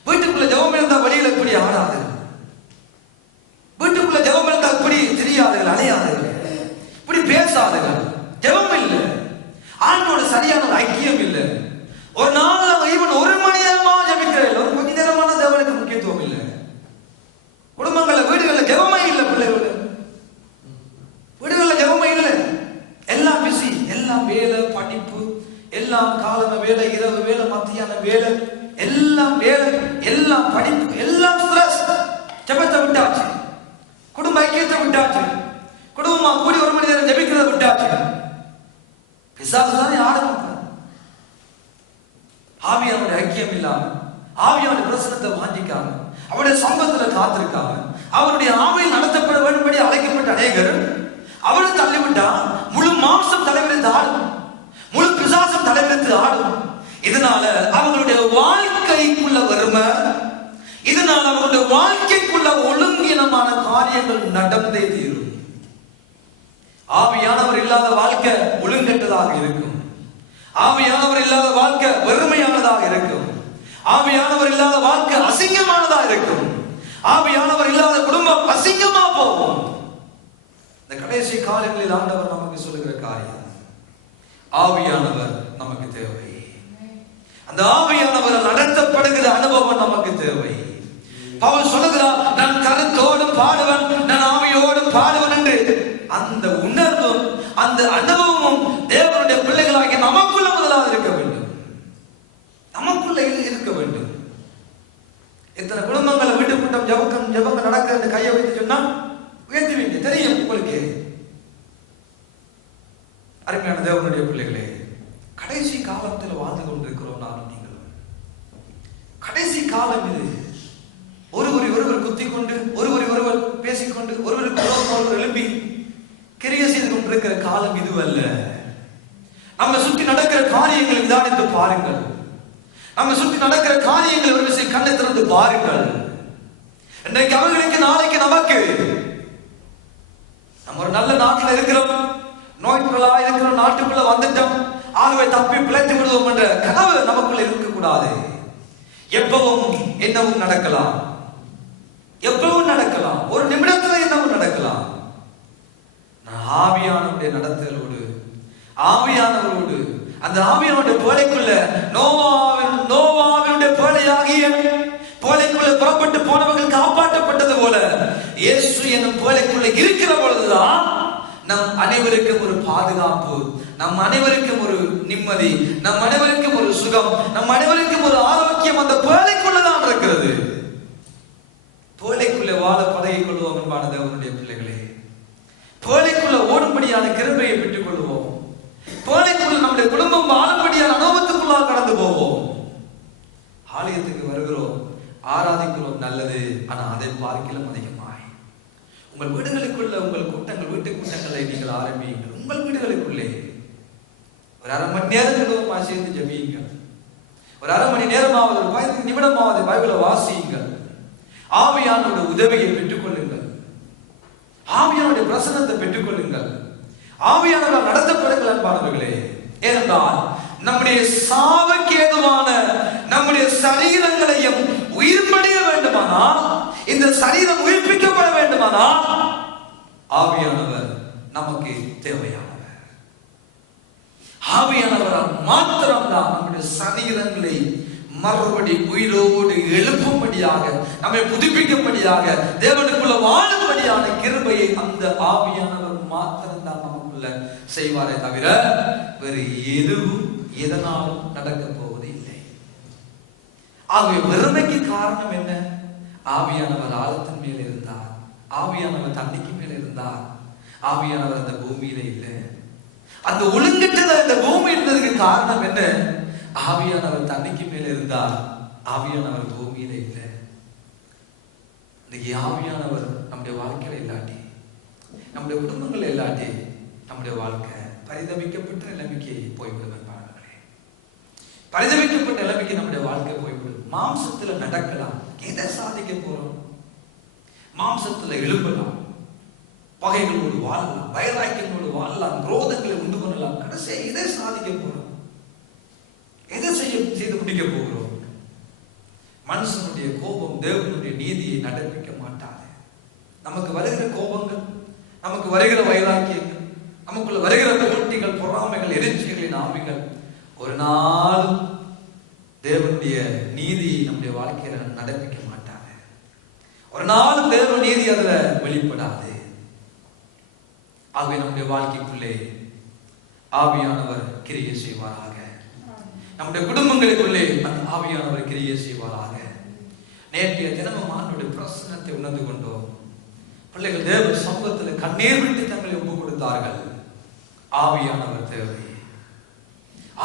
வீட்டுக்குள்ள ஜெபம் இருந்தா வழியில எப்படி ஆடாது. வீட்டுக்குள்ள ஜெபம் இருந்தா இப்படி தெரியாதுகள், அலையாதுகள், இப்படி பேசாதுகள். ஜெபம் இல்லை. ஆண்டோட சரியான ஒரு ஐக்கியம் இல்லை. ஒரு நாள் ஈவன் ஒரு மணி நேரமா ஜெபிக்கிறேன், ஒரு கொஞ்ச நேரமான தேவனுக்கு முக்கியத்துவம் இல்லை. குடும்பங்கள்ல வீடுகள்ல ஜெபமே இல்லை. பிள்ளைகள் வீடுகள்ல ஜெபமே இல்லை. எல்லாம் பிஸி, எல்லாம் வேலை, படிப்பு, எல்லாம் காலம வேலை, இரவு வேலை, மத்தியான வேலை, எல்லாம் வேலை, எல்லாம் படிப்பு, எல்லாம் ஸ்ட்ரெஸ். ஜெபத்தை விட்டாச்சு, குடும்ப ஐக்கியத்தை விட்டாச்சு, குடும்பமா கூடி ஒரு மணி நேரம் ஜெபிக்கிறத விட்டாச்சு. பிசாசு தானே ஆடணும். ஆவியானுடைய ஐக்கியம் இல்லாம, ஆவியானுடைய பிரசனத்தை வாங்கிக்காம, அவருடைய சம்பத்துல காத்திருக்காம, அவருடைய ஆவியில் நடத்தப்பட வேண்டும்படி அழைக்கப்பட்ட அநேகர் அவரை தள்ளிவிட்டா முழு மாம்சம் தலைவரித்து ஆடும், முழு பிசாசம் தலைவரித்து ஆடும். இதனால அவங்களுடைய வாழ்க்கைக்குள்ள வறுமை, இதனால அவங்களுடைய வாழ்க்கைக்குள்ள ஒழுங்கீனமான காரியங்கள் நடந்தே தீரும். ஆவியானவர் இல்லாத வாழ்க்கை ஒழுங்கற்றதாக இருக்கும். ஆவியானவர் இல்லாத வாழ்க்கை வெறுமையானதாக இருக்கும். ஆவியானவர் இல்லாத வாழ்க்கை அசிங்கமானதாக இருக்கும். ஆவியானவர் இல்லாத குடும்பம் அசிங்கமா போகும். இந்த கடைசி காலங்களில் ஆண்டவர் நமக்கு சொல்லுகிற காரியம், ஆவியானவர் நமக்கு தேவை. அந்த ஆவியானவர் நடத்தப்படுகிற அனுபவம் நமக்கு தேவை. பவுல் சொல்லுகிறார், நான் கருத்தோடும் பாடுவன், நான் ஆவியோடும் பாடுவன் என்று. அந்த உணர்வும் அந்த அனுபவமும் தேவனுடைய பிள்ளைகளாகிய நமக்குள்ள முதலாக இருக்க வேண்டும். நமக்குள்ள இருக்க வேண்டும். எத்தனை குடும்பங்களை வீட்டு கூட்டம் ஜபங்க நடக்க கையை வைத்து சொன்னா உயர்த்துவீங்க, தெரியும் உங்களுக்கு. அருமையான தேவனுடைய பிள்ளைகளே, கடைசி காலத்தில் வாழ்ந்து கொண்டிருக்கிறோம் நானும் நீங்களும். கடைசி காலம் இது. ஒருவர் குத்திக் கொண்டு, ஒருவர் பேசிக்கொண்டு, ஒருவருக்கு எழுப்பி கிரிய செய்து கொண்டிருக்கிற காலம் இதுவல்ல. நம்ம சுற்றி நடக்கிற காரியங்களை நிதானித்து பாருங்கள். நம்ம சுற்றி நடக்கிற காரியங்களை ஒரு விஷயம் கண்ணை திறந்து பாருங்கள். இன்றைக்கு அவர்களுக்கு, நாளைக்கு நமக்கு. நம்ம ஒரு நல்ல நாட்டில் இருக்கிறோம், நோய்களா இருக்கிற நாட்டுக்குள்ள வந்துட்டோம், ஆகவே தப்பி பிழைத்து விடுவோம் என்ற கனவு நமக்குள்ள இருக்கக்கூடாது. எப்பவும் என்னவும் நடக்கலாம், எப்பவும் நடக்கலாம், ஒரு நிமிடத்துல என்னவும் நடக்கலாம். ஆவியானவருடைய நடத்தலோடு, ஆவியானவரோடு, அந்த ஆவியானுடைய பேழைக்குள்ள நோவாவினுடைய பேழையாகிய பேழைக்குள்ள புறப்பட்டு போனவர்கள் காப்பாற்றப்பட்டது போல இயேசு என்னும் பேழைக்குள்ள இருக்கிற பொழுதுதான் நம் அனைவருக்கும் ஒரு பாதுகாப்பு, நம் அனைவருக்கும் ஒரு நிம்மதி, நம் அனைவருக்கும் ஒரு சுகம், நம் அனைவருக்கும் ஒரு ஆரோக்கியம் அந்த பேழைக்குள்ளதான் இருக்கிறது. பேழைக்குள்ள வாழ பழகிக் கொள்வோம் என்பான தேவனுடைய பிள்ளைகளே. பேழைக்குள்ள ஓடும்படியான கிருபையை பெற்றுக் கொள்வோம். பேழைக்குள்ள நம்முடைய குடும்பம் வாழும்படியான அனுபவத்துக்குள்ளாக கடந்து போவோம். ஆலயத்துக்கு வருகிறோம், உங்கள் வீடுகளுக்குள்ள உங்கள் கூட்டங்கள், வீட்டு கூட்டங்களை நீங்கள் ஆரம்பியுங்கள். உங்கள் வீடுகளுக்குள்ளே ஒரு அரை மணி நேரத்துக்கு சேர்ந்து ஜெபியுங்க. ஒரு அரை மணி நேரமாவது, ஒரு 15 நிமிடமாவது பைபிளை வாசியுங்கள். ஆவியானவருடைய உதவியை பெற்றுக்கொள்ளுங்கள். ஆவியானுடைய பிரசன்னத்தை பெற்றுக்கொள்ளுங்கள். ஆவியானவர் நடத்தப்படுங்கள் அன்பானவர்களே. ஏனென்றால் நம்முடைய சாவுக்கு ஏதுவான நம்முடைய சரீரங்களையும் உயிர்ப்படைய வேண்டுமானால், இந்த சரீரம் உயிர்ப்பிக்கப்பட வேண்டுமானால் ஆவியானவர் நமக்கு தேவையானவர். ஆவியானவரால் மாத்திரம்தான் நம்முடைய சரீரங்களை மறுபடி உயிரோடு எழுப்பும்படியாக, நம்மை புதுப்பிக்கும்படியாக, தேவனுக்குள்ள வாழும்படியான கிருபையை அந்த ஆவியானவர் மாத்திரம்தான் நமக்குள்ள செய்வாரே தவிர வேறு எதுவும் எதனாலும் நடக்க போவது இல்லை. ஆகவே பெருமைக்கு காரணம் என்ன? ஆவியானவர் ஆழத்தின் மேல் இருந்தார், ஆவியானவர் தண்ணிக்கு மேல் இருந்தார், ஆவியானவர் அந்த பூமியில இல்லை. அந்த ஒழுங்கற்ற இந்த பூமி இருந்ததுக்கு காரணம் என்ன? ஆவியானவர் தண்ணிக்கு மேல இருந்தார், ஆவியானவர் பூமியில இல்லை. இன்னைக்கு ஆவியானவர் நம்முடைய வாழ்க்கையில இல்லாட்டி, நம்முடைய குடும்பங்கள் இல்லாட்டி, நம்முடைய வாழ்க்கை பரிதவிக்கப்பட்ட நிலைமைக்கு போய்விடும். பரிதவிக்கப்பட்ட நிலைமைக்கு நம்முடைய வாழ்க்கை போய்விடும். மாம்சத்துல நடக்கலாம், எதை சாதிக்க போறோம்? மாம்சத்துல எழும்பலாம், பகைகளோடு வாழலாம், வைராக்கியங்களோடு வாழலாம், குரோதங்களை உண்டு பண்ணலாம். கடைசியா எதை சாதிக்க போறோம்? எதை செய்து முடிக்க போகிறோம்? மனுஷனுடைய கோபம் தேவனுடைய நீதியை நடப்பிக்க மாட்டாது. நமக்கு வருகிற கோபங்கள், நமக்கு வருகிற வைராக்கியங்கள், நமக்குள்ள வருகிற போட்டிகள், பொறாமைகள், எரிச்சல்களின் ஆவிகள் ஒரு நாள் தேவனுடைய நீதியை நம்முடைய வாழ்க்கையில நடப்பிக்க மாட்டாங்க. ஒரு நாள் தேவ நீதி அதுல வெளிப்படாது. ஆகவே நம்முடைய வாழ்க்கைக்குள்ளே ஆவியானவர் கிரியை செய்வாராக. நம்முடைய குடும்பங்களுக்குள்ளே அந்த ஆவியானவர் கிரியை செய்வாராக. நேற்றைய தினமும் ஆண்டவருடைய பிரசன்னத்தை உணர்ந்து கொண்டோம். பிள்ளைகள் தேவ சமூகத்தில் கண்ணீர் விட்டு தங்களை ஒப்புக் கொடுத்தார்கள். ஆவியானவர் தேவை,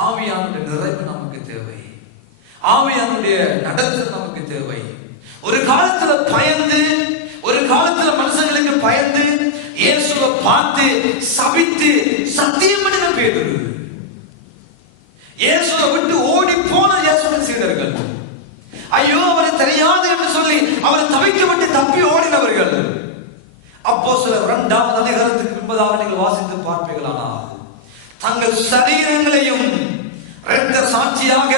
ஆவியானுடைய நிறைவு நமக்கு தேவை, ஆவியானுடைய நடத்தல் நமக்கு தேவை. ஒரு காலத்துல பயந்து, ஒரு காலத்துல மனுஷங்களுக்கு பயந்து இயேசுவை பார்த்து சபித்து சத்தியம் பண்ணின பேதுரு, இயேசுவை விட்டு ஓடி போன இயேசுவின் சீடர்கள், ஐயோ அவரை தெரியாது என்று சொல்லி அவரை தவிக்கப்பட்டு தப்பி ஓடினவர்கள். அப்போஸ்தலர் 2ஆம் அதிகாரத்துக்கு 9ஆவது நீங்கள் வாசித்து பார்ப்பீர்களானால், தங்கள் சரீரங்களையும் இரத்த சாட்சியாக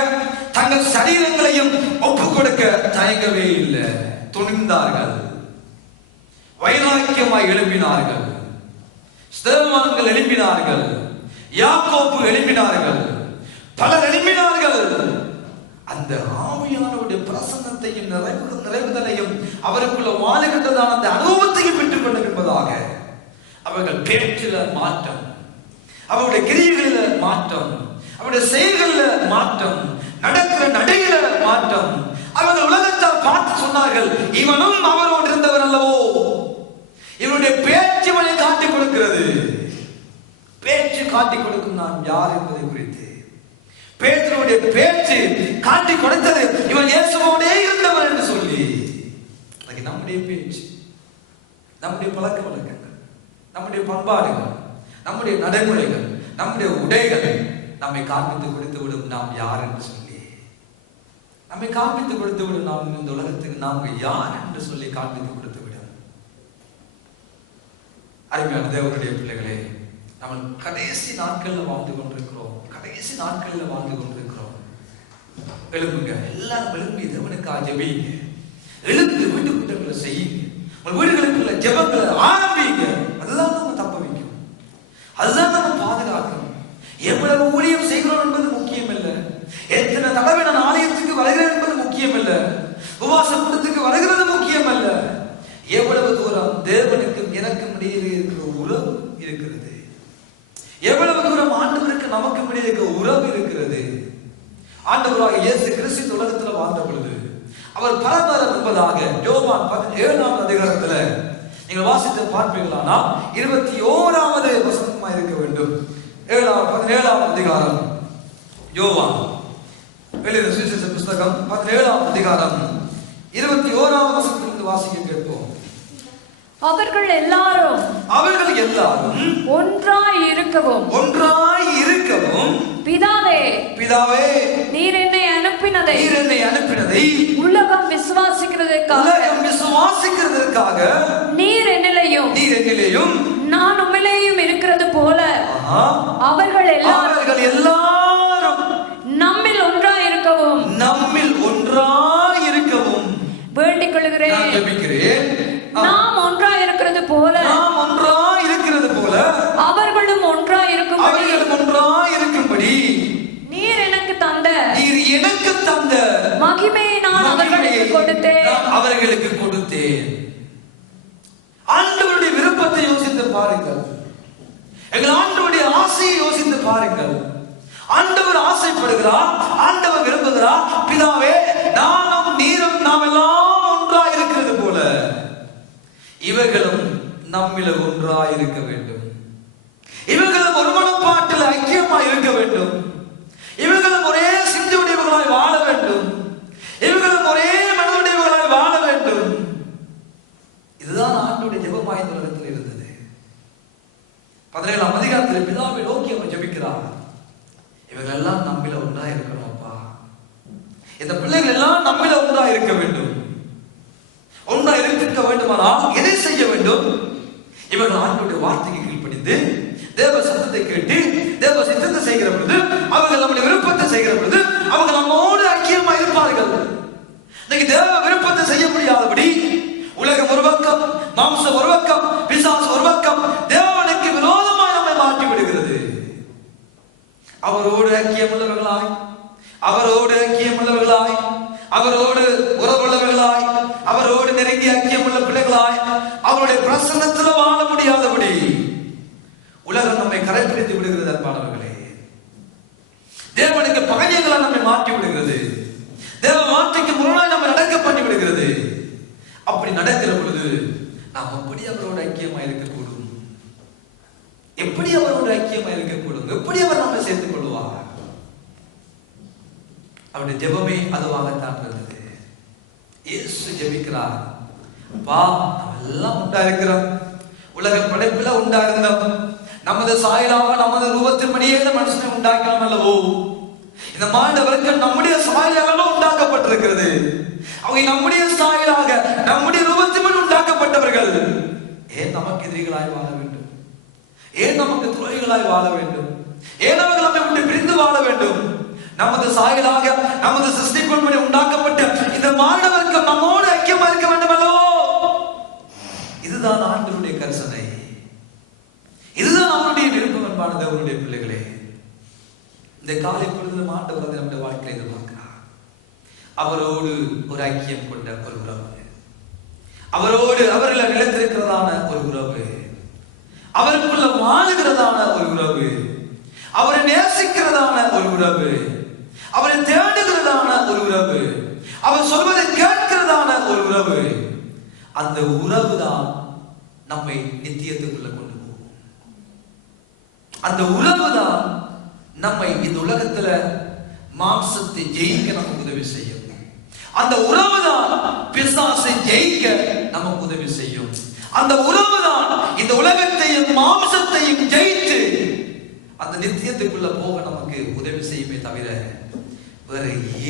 தங்கள் சரீரங்களையும் ஒப்புக் கொடுக்க தயங்கவே இல்லை. துணிந்தார்கள், வைராக்கியமாய் எழுப்பினார்கள். ஸ்தேவான்கள் எழுப்பினார்கள், யாக்கோபு எழுப்பினார்கள், பலர் எழுப்பினார்கள். அந்த ஆவியானவருடைய பிரசன்னத்தையும் நிறைவுதலையும் அவருக்குள்ள வாழுகின்றதான அந்த அனுபவத்தையும் பெற்றுக் கொள்ள என்பதாக அவர்கள் பேச்சில மாற்றம், அவருடைய கிரியைகளில மாற்றம், அவருடைய செயல்களில மாற்றம், நடக்கிற நடையில மாற்றம். அவர்கள் உலகத்தால் பார்த்து சொன்னார்கள், இவனும் அவரோடு இருந்தவர் அல்லவோ. இவனுடைய பேச்சு இவனை காட்டிக் கொடுக்கிறது. பேச்சு காட்டிக் கொடுக்கும் நான் யார் என்பதை குறித்து பேதுருவுடைய பேச்சு காட்டிக் கொடுத்தது இவன் இயேசுவோடே இருந்தவர் என்று சொல்லி. நம்முடைய பேச்சு, நம்முடைய பழக்க வழக்கங்கள், நம்முடைய பண்பாடுகள், நம்முடைய நடைமுறைகள், நம்முடைய உடைகள் நம்மை காண்பித்து கொடுத்து விடும் நாம் யார் என்று சொல்லி. நம்மை காண்பித்து கொடுத்து விடும் நாம் இந்த உலகத்துக்கு நாம் யார் என்று சொல்லி காண்பித்து கொடுத்து விடும். அருமையான தேவனுடைய பிள்ளைகளே, நம்ம கடைசி நாட்கள்ல வாழ்ந்து கொண்டிருக்கிறோம். கடைசி நாட்கள்ல வாழ்ந்து கொண்டிருக்கிறோம். எழுப்புங்க, எல்லாரும் எழுப்பி தேவனுக்காக ஜெபிங்க. எழுந்து வீட்டு கூட்டங்களை செய்யுங்க, உங்கள் வீடுகளுக்குள்ள ஜெபங்களை ஆரம்பிங்க. அதுதான் நம்ம தப்ப வைக்கும், அதுதான் நம்ம பாதுகாக்கணும். எவ்வளவு ஊழியம் செய்கிறோம் என்பது முக்கியம் இல்லை, எத்தனை தடவை நான் ஆலயத்துக்கு வருகிறேன் என்பது முக்கியம் இல்லை, உபவாச கூட்டத்துக்கு வருகிறது முக்கியம் அல்ல. எவ்வளவு தூரம் தேவனுக்கும் எனக்கும் இடையே இருக்கிற உறவு இருக்கிறது, எவ்வளவு தூரம் ஆண்டவருக்கு நமக்கு இடையே இருக்கிற உறவு இருக்கிறது. ஆண்டவராக இயேசு கிறிஸ்து உலகத்தில் வாழ்ந்த பொழுது அவர் பரம்பரம் என்பதாக யோவான் 17ஆம் அதிகாரத்துல நீங்கள் வாசித்து பார்ப்பீர்களானா 21வது வசனமா இருக்க வேண்டும். 17ஆம் அதிகாரம் யோவான் வெளியிட சுவிசேஷ புஸ்தகம் 17ஆம் அதிகாரம் 21ஆம் வசனத்திலிருந்து வாசிக்க கேட்போம். அவர்கள் எல்லாரும் ஒன்றாய் இருக்கவும் பிதாவே நீர் என்னை அனுப்பினதை உலகம் விசுவாசிக்கிறதற்காக நீர் என்னிலேயும் நான் உம்மிலேயும் இருக்கிறது போல அவர்கள் எல்லாரும் நம்மில் ஒன்றாய் இருக்கவும் வேண்டிக் கொள்கிறேன். நாம் ஒன்றாய் இருக்கிறது போல அவர்களும் ஒன்றாய் இருக்கும்படி நீர் எனக்கு தந்த மகிமையை நான் அவர்களுக்கு கொடுத்தேன். ஆண்டவருடைய விருப்பத்தை யோசித்து பாருங்கள். எங்கள் ஆண்டவருடைய ஆசையை யோசித்து பாருங்கள். ஆண்டவர் ஆசைப்படுகிறார், ஆண்டவர் விரும்புகிறார். பிதாவே, நானும் நீரும் நாம் எல்லாம் ஒன்றாய் இருக்கிறது போல இவர்களும் நம்மில ஒன்றாய் இருக்க வேண்டும். இவர்களும் ஒரு மனப்பாட்டில் ஐக்கியமாய் இருக்க வேண்டும். இவர்களும் ஒரே சிந்தையுடையவர்களாய் வாழ வேண்டும். இவர்களும் ஒரே மனதுடையவர்களாய் வாழ வேண்டும். இதுதான் ஆண்டவருடைய ஜெபமாய் இந்த உலகத்தில் இருந்தது. 17ஆம் அதிகாரத்தில் பிதாவை நோக்கி அவர் ஜெபிக்கிறார். இவர்கள் எல்லாம் நம்மில ஒன்றாய் இருக்கணும் அப்பா. இந்த பிள்ளைகள் எல்லாம் நம்மில ஒன்றாய் இருக்க வேண்டும். ஒன்றாய் இருக்க வேண்டுமானால் எதை செய்ய வேண்டும்? இவர்கள் ஆண்டவருடைய வார்த்தைக்கு கீழ்ப்படிந்து தேவ சத்தத்தை கேட்டு தேவ சித்தத்தை செய்கிற பொழுது, அவர்கள் நம்முடைய விருப்பத்தை செய்கிற பொழுது அவங்க நம்மோடு ஐக்கியமா இருப்பார்கள். இன்னைக்கு தேவ விருப்பத்தை செய்ய முடியாதபடி உலகம் ஒரு பக்கம், மாம்சம் ஒரு பக்கம், பிசாசு ஒரு பக்கம், தேவனுக்கு விரோதமாய் நம்மை மாற்றி விடுகிறது. அவரோடு ஐக்கியமுள்ளவர்களாய், அவரோடு உறவுள்ளவர்களாய், அவரோடு நெருங்கிய ஐக்கியமுள்ள பிள்ளைகளாய், அவருடைய பிரசன்னத்தில் வாழ முடியாதபடி உலகம் நம்மை கரைப்பிடித்து விடுகிறது. அன்பானவர்களே, தேவனுக்கு பகையங்களால் நம்மை மாற்றி விடுகிறது. தேவ வார்த்தைக்கு முரணாய் நம்ம நடக்க பண்ணி விடுகிறது. அப்படி நடக்கிற பொழுது நாம் எப்படி அவரோடு ஐக்கியமாய் இருக்கக்கூடும்? எப்படி அவரோடு ஐக்கியமாய் இருக்கக்கூடும்? எப்படி அவர் நம்மை சேர்த்துக் கொள்வார்? அவருடைய ஜெபமே அதுவாகத்தான் இருந்தது. இயேசு ஜெபிக்கிறார், அப்பா, நம்ம எல்லாம் உண்டா இருக்கிறோம். உலக படைப்புல உண்டா இருந்தோம். நமது சாயலாக நமது ரூபத்தின்படியே இந்த மனுஷனை உண்டாக்கலாம் அல்லவோ? இந்த மாண்டவர்கள் நம்முடைய சாயலாக உண்டாக்கப்பட்டிருக்கிறது. அவங்க நம்முடைய சாயலாக நம்முடைய ரூபத்தின்படி உண்டாக்கப்பட்டவர்கள். ஏன் நமக்கு எதிரிகளாய் வாழ வேண்டும்? ஏன் நமக்கு துரோகிகளாய் வாழ வேண்டும்? ஏன் அவர்கள் நம்மை விட்டு பிரிந்து வாழ வேண்டும்? நமது சாயலாக நமது சிருஷ்டிக்குள்படி உண்டாக்கப்பட்ட இந்த மாணவர்கள் நம்மோடு ஐக்கியமா இருக்க வேண்டும் அல்லவோ? இதுதான் ஆண்டவருடைய கரிசனை. இதுதான் அவருடைய விருப்பம். அன்பான தேவனுடைய பிள்ளைகளே, இந்த காலை பொழுது ஆண்டவர் அதை நம்முடைய வாழ்க்கையை எதிர்பார்க்கிறார். அவரோடு ஒரு ஐக்கியம் கொண்ட ஒரு உறவு, அவரோடு அவர்கள் நிலைத்திருக்கிறதான ஒரு உறவு, அவருக்குள்ள வாழுகிறதான ஒரு உறவு, அவரை நேசிக்கிறதான ஒரு உறவு, அவரை தேடுகிறதான ஒரு உறவு, அவர் சொல்வதை கேட்கிறதான ஒரு உறவு. அந்த உறவு தான் நம்மை நித்தியத்துக்குள்ள கொண்டு போகும். அந்த உறவு தான் நம்மை இந்த உலகத்துல மாம்சத்தை ஜெயிக்க நமக்கு உதவி செய்யும். அந்த உறவு தான் பிசாசை ஜெயிக்க நமக்கு உதவி செய்யும். அந்த உறவு தான் இந்த உலகத்தையும் மாம்சத்தையும் ஜெயித்து அந்த நித்தியத்துக்குள்ள போக நமக்கு உதவி செய்யுமே தவிர வேற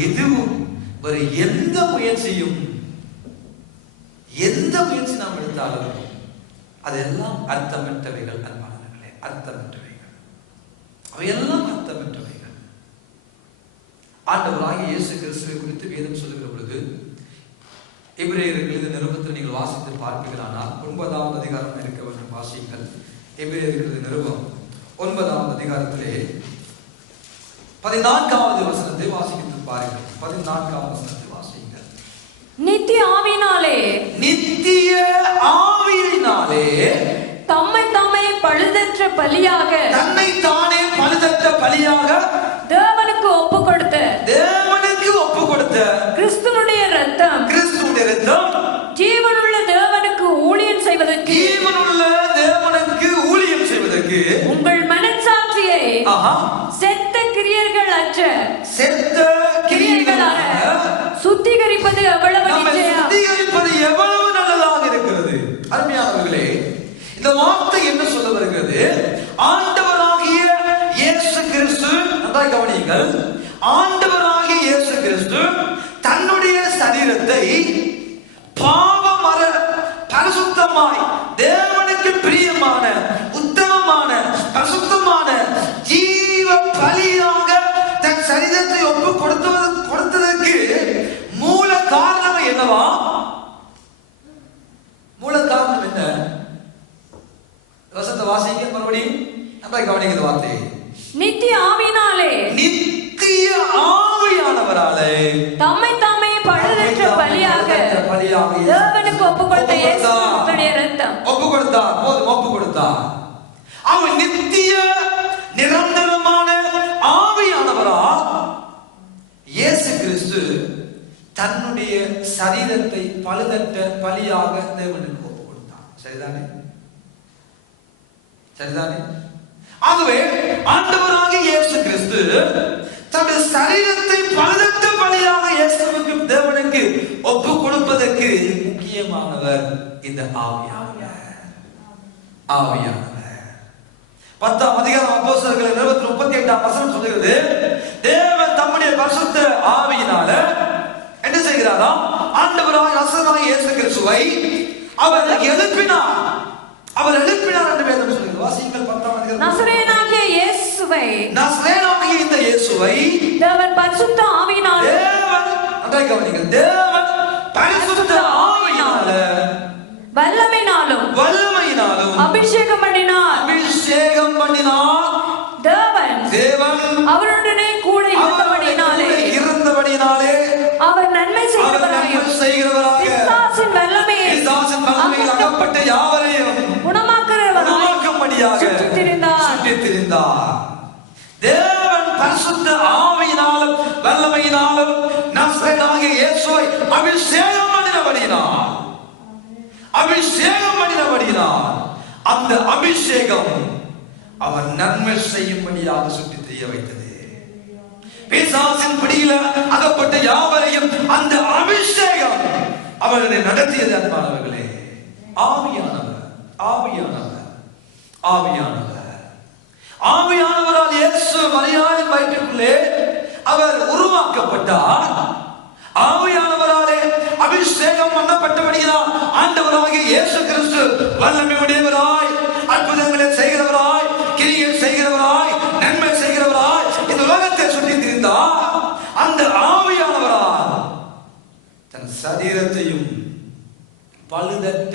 எதுவும், வேற எந்த முயற்சி நாம் எடுத்தாலும் அதெல்லாம் அர்த்தமற்றவைகள். அன்பானவர்களே, அர்த்தமற்றவைகள், அவையெல்லாம் அர்த்தமற்றவைகள். ஆண்டவராகிய இயேசு கிறிஸ்துவை குறித்து வேதம் சொல்லுகிற பொழுது எபிரேயர்கள் இந்த நிருபத்தில் நீங்கள் வாசித்து பார்ப்பீர்களானால் 9ஆம் அதிகாரம் இருக்க வேண்டும். வாசிங்கள். எபிரேயர்கள் நிருபம் 9ஆம் அதிகாரத்திலே 14வது வசனத்தை வாசித்து பாருங்கள். 14ஆம் வசனத்தை வாசிங்கள். நித்திய ஆவியினாலே தம்மை பழுதற்ற பலியாக, தன்னை தானே பழுதற்ற பலியாக தேவனுக்கு ஒப்பு கொடுத்த கிறிஸ்துவுடைய இரத்தம் ஜீவனுள்ள தேவனுக்கு ஊழியம் செய்வதற்கு உங்கள் மனசாட்சியை செத்த கிரியைகள் அற்ற சுத்திகரிப்பது எவ்வளவு நல்லதாக இருக்கிறது. அருமையானவர்களே, ஆண்டவராகிய இயேசு கிறிஸ்து, நன்றாய் கவனியுங்கள், ஆண்டவராகிய இயேசு கிறிஸ்து தன்னுடைய சரீரத்தை பாவமற பரிசுத்தமாய் தேவனுக்கு பிரியமான உத்தமமான பரிசுத்தமான ஜீவ பலியாக தன் சரீரத்தை ஒப்பு கொடுத்ததற்கு மூல காரணம் என்னவா? மூல காரணம் என்ன? வசந்த வாசிங்க மறுபடியும் நன்றாய் கவனிக்கிற வார்த்தை. நித்திய ஆவியினாலே, நித்திய ஆவியானவராலே தம்மை தாமே பழுதற்ற பலியாக தேவனுக்கு ஒப்பு கொடுத்த இயேசு கிறிஸ்துவின் இரத்தம். ஒப்பு கொடுத்தார், போதும், ஒப்பு கொடுத்தார். அவர் நித்திய நிரந்தரமான ஆவியானவரா இயேசு கிறிஸ்து தன்னுடைய சரீரத்தை பழுதற்ற பலியாக தேவனுக்கு ஒப்பு கொடுத்தார். சரிதானே? சரிதானே? ஆகவே ஆண்டவராக இயேசு கிறிஸ்து தன்னுடைய சரீரத்தை பழுதற்ற பலியாக இயேசுவுக்கு தேவனுக்கு ஒப்பு கொடுப்பதற்கு முக்கியமானவர் இந்த ஆவியானவர். ஆவியானவர் 10ஆம் அதிகாரம் அப்போஸ்தலர்கள் 38ஆம் வசனம் சொல்லுகிறது, தேவன் தம்முடைய பரிசுத்த ஆவியினால என்ன செய்கிறாராம்? ஆண்டவராக நசரேயனாகிய இயேசு கிறிஸ்துவை அவர் எழுப்பினார். அவர் எழுப்பினார் என்று வேதம் சொல்கிறது. வாசியுங்கள் 10ஆம் அதிகாரம். நசரேயனாகிய இயேசுவை, நசரேயனாகிய இந்த இயேசுவை தேவன் பரிசுத்த ஆவியினால, தேவன், நன்றாய் கவனியுங்கள், தேவன் பரிசுத்த ஆவியினால வல்லமையினாலும் அபிஷேகம் பண்ணினார். தேவன் அவருடனே கூட இருந்தபடியினாலே அவர் நன்மை செய்கிறவராயும் பிசாசின் வல்லமையில் அகப்பட்ட யாவரையும் குணமாக்கும்படியாக சுற்றித் திரிந்தார். தேவன் பரிசுத்த ஆவியினாலும் வல்லமையினாலும் நசரேயனாகிய இயேசுவை அபிஷேகம் பண்ணினபடியினால் அந்த அபிஷேகம் அவர் நன்மை செய்யும்படியாக சுற்றித் திரிய வைத்தது. பிசாசின் பிடியில அகப்பட்ட யாவரையும் அந்த அபிஷேகம் அவர்களை நடத்தியது. அன்பானவர்களே, ஆவியானவரால் இயேசு மரியாளின் வயிற்றுக்குள்ளே அவர் உருவாக்கப்பட்டார். ஆவியானவராலே அபிஷேகம் பண்ணப்பட்டபடியால் ஆண்டவராகிய இயேசு கிறிஸ்து வல்லமை உடையவராய், அற்புதங்களை செய்கிறவராய், கிரியை செய்கிறவராய், நன்மை செய்கிறவராய் இந்த உலகத்தை சுற்றி திரிந்தார். அந்த ஆவியானவரால் தன் சரீரத்தையும் பழுதற்ற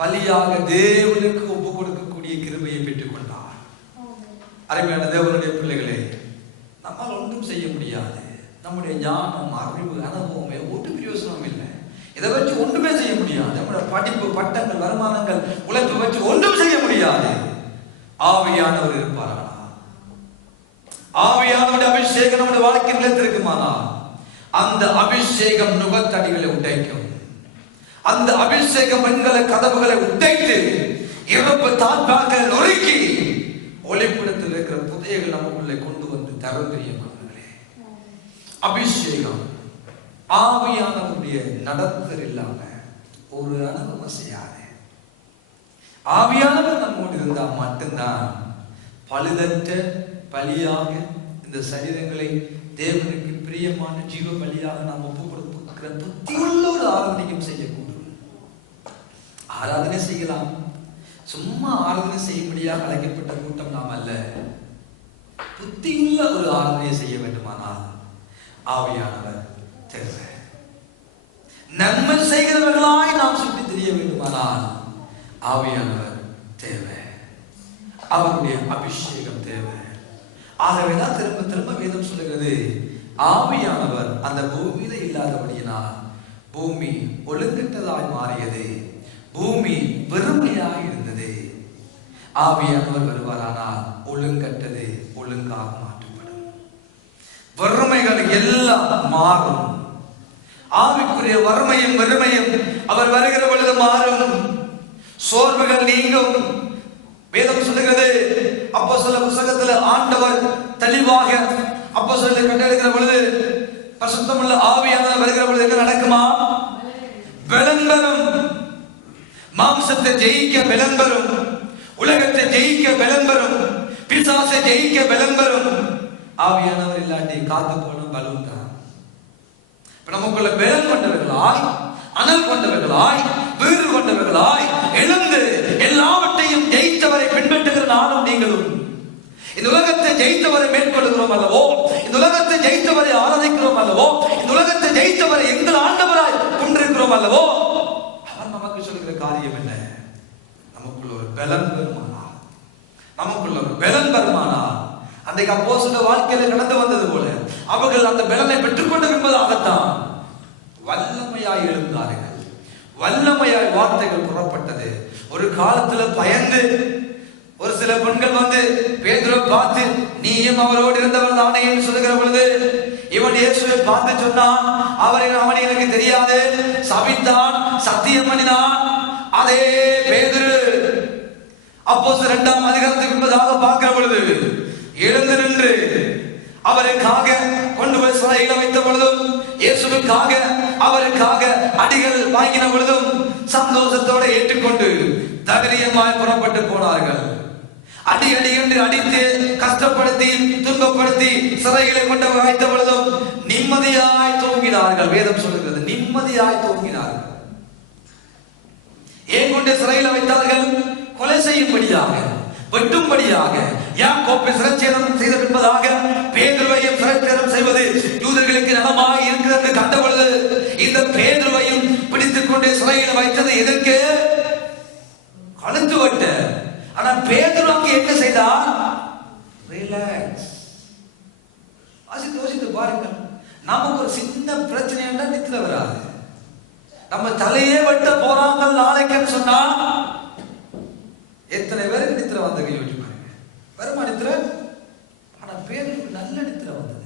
பலியாக தேவனுக்கு ஒப்பு கொடுக்கக்கூடிய கிருபையை பெற்றுக் கொண்டார். அருமையான தேவனுடைய பிள்ளைகளே, நம்மால் ஒன்றும் செய்ய முடியாது. நம்முடைய ஞானம், அறிவு, அனுபவமே ஒரு பிரயோசனம் இல்லை. இதை வச்சு ஒன்றுமே செய்ய முடியாது. நம்முடைய படிப்பு, பட்டங்கள், வருமானங்கள், உழைப்பு வச்சு ஒன்றும் செய்ய முடியாது. ஆவியானவர் இருப்பாரா? ஆவியானவருடைய அபிஷேகம் நம்முடைய வாழ்க்கை நிலைத்திருக்குமானால் அந்த அபிஷேகம் நுகத்தடிகளை உடைக்கும். அந்த அபிஷேகம் பெண்களை கதவுகளை உடைத்து இறப்பு தாழ்பாக்களை நொறுக்கி ஒளிப்பிடத்தில் இருக்கிற புதையர்கள் நமக்குள்ளே கொண்டு வந்து தரும். பிரியமானவர்களே, அபிஷேகம் ஆவியானவருடைய நடத்தல் இல்லாம ஒரு அனுபவம் செய்யாது. ஆவியானவர் நம்மோடு இருந்தால் மட்டும்தான் பழுதற்ற பலியாக இந்த சரீரங்களை தேவனுக்கு பிரியமான ஜீவ பலியாக நாம் ஒப்பு கொடுக்கிற புத்தியுள்ள ஒரு ஆராதனையும் செய்யக்கூடும். ஆராதனை செய்யலாம், சும்மா ஆராதனை செய்யும்படியாக அழைக்கப்பட்ட கூட்டம் நாம் அல்ல. புத்தியுள்ள ஒரு ஆராதனை செய்ய வேண்டுமானால் ஆவியானவர் தேவை. நன்மை செய்கிறவர்களாய் நாம் சுற்றி தெரிய வேண்டுமானால் ஆவியானவர் தேவை. அவருடைய அபிஷேகம் தேவை. ஆகவேதான் திரும்ப திரும்ப வேதம் சொல்லுகிறது, ஆவியானவர் அந்த பூமியில இல்லாதபடியினால் பூமி ஒழுங்கற்றதாய் மாறியது, பூமி வெறுமையாக இருந்தது. ஆவியானவர் வருவாரானால் ஒழுங்கற்றது ஒழுங்காக மாற்றப்படும். வறுமைகள் எல்லாம் மாறும். ஆவிக்குரிய வறுமையும் வெறுமையும் அவர் வருகிற பொழுது மாறும். சோர்வுகள் நீங்கும். வேதம் சொல்லுகிறது, அப்போஸ்தலர் புத்தகத்தில் ஆண்டவர் தெளிவாக அப்போஸ்தலரை கண்டெடுக்கிற பொழுது பரிசுத்தமுள்ள ஆவியானவர் வருகிற பொழுது என்ன நடக்குமா? பலன் வரும். மாம்சத்தை ஜெயிக்க பலன் வரும், உலகத்தை ஜெயிக்க பலன் வரும், பிசாசை ஜெயிக்க பலம் வரும். ஆவியானவர் இல்லாட்டி காத்து போன பலூன் தான். நமக்குள்ள பலம் கொண்டவர்களாய், அனல் கொண்டவர்களாய், வீறு கொண்டவர்களாய் எழுந்து எல்லாவற்றையும் ஜெயித்தவரை பின்பற்றுகிற நானும் நீங்களும் இந்த உலகத்தை ஜெயித்தவரை மேற்கொள்கிறோம் அல்லவோ, இந்த உலகத்தை ஜெயித்தவரை ஆராதிக்கிறோம் அல்லவோ, இந்த உலகத்தை ஜெயித்தவரை எங்கள் ஆண்டவராய் கொண்டிருக்கிறோம் அல்லவோ, அவர் நமக்கு சொல்கிற காரியம் என்ன? நமக்குள்ள ஒரு பலன் வருமானால், நமக்குள்ள ஒரு பலன் வருமானால், அன்றைக்கு அப்போஸ்தலர் வாழ்க்கையில கடந்து வந்தது போல அவர்கள் அந்த பலனை பெற்றுக்கொண்டு என்பதாகத்தான் வல்லமையாய் எழுந்தார்கள், வல்லமையாய் வார்த்தைகள் புறப்பட்டது. ஒரு காலத்துல பயந்து ஒரு சில பெண்கள் வந்து பேதுருவை பார்த்து நீயும் அவரோடு இருந்தவர் தானே என்று சொல்லுகிற பொழுது இவன் இயேசுவை பார்த்து சொன்னான், அவனை எனக்கு தெரியாது, சபித்தான், சத்தியம் பண்ணினான். அதே பேதுரு அப்போஸ்தலர் 2ஆம் அதிகாரத்துக்கு என்பதாக பார்க்கிற பொழுது எழுந்து நின்று அவருக்காக கொண்டு போய் சிறையில வைத்த பொழுதும், இயேசுவுக்காக அவருக்காக அடிகள் வாங்கின பொழுதும் சந்தோஷத்தோடு ஏற்றுக்கொண்டு தைரியமாய் புறப்பட்டு போனார்கள். அடி அடி என்று அடித்து கஷ்டப்படுத்தி துன்பப்படுத்தி சிறையில கொண்டு வைத்த பொழுதும் நிம்மதியாய் தூங்கினார்கள். வேதம் சொல்லுகிறது நிம்மதியாய் தூங்கினார்கள். ஏன் கொண்டு சிறையில வைத்தார்கள்? கொலை செய்யும்படியாக, வெட்டும்படியாக. யாக்கோபை சிறைச்சேதம் செய்த என்பதாக பேதுருவையும் சிறைச்சேதம் செய்வது யூதர்களுக்கு நலமாக இருக்கிறது என்று கண்ட பொழுது இந்த பேதுருவையும் பிடித்துக் கொண்டு சிறையில் வைத்தது எதற்கு? கழுத்து வெட்ட. ஆனா பேதுரு அங்கே என்ன செய்தார்? ரிலாக்ஸ். யோசித்து பாருங்கள், நமக்கு ஒரு சின்ன பிரச்சனை என்றால் நித்திர வராது. நம்ம தலையே வெட்ட போறாங்க நாளைக்குன்னு சொன்னா எத்தனை பேருக்கு நித்திர வந்தது யோசிச்சு பாருங்க. வருமா நித்திர? ஆனா பேருக்கு நல்ல நித்திர வந்தது.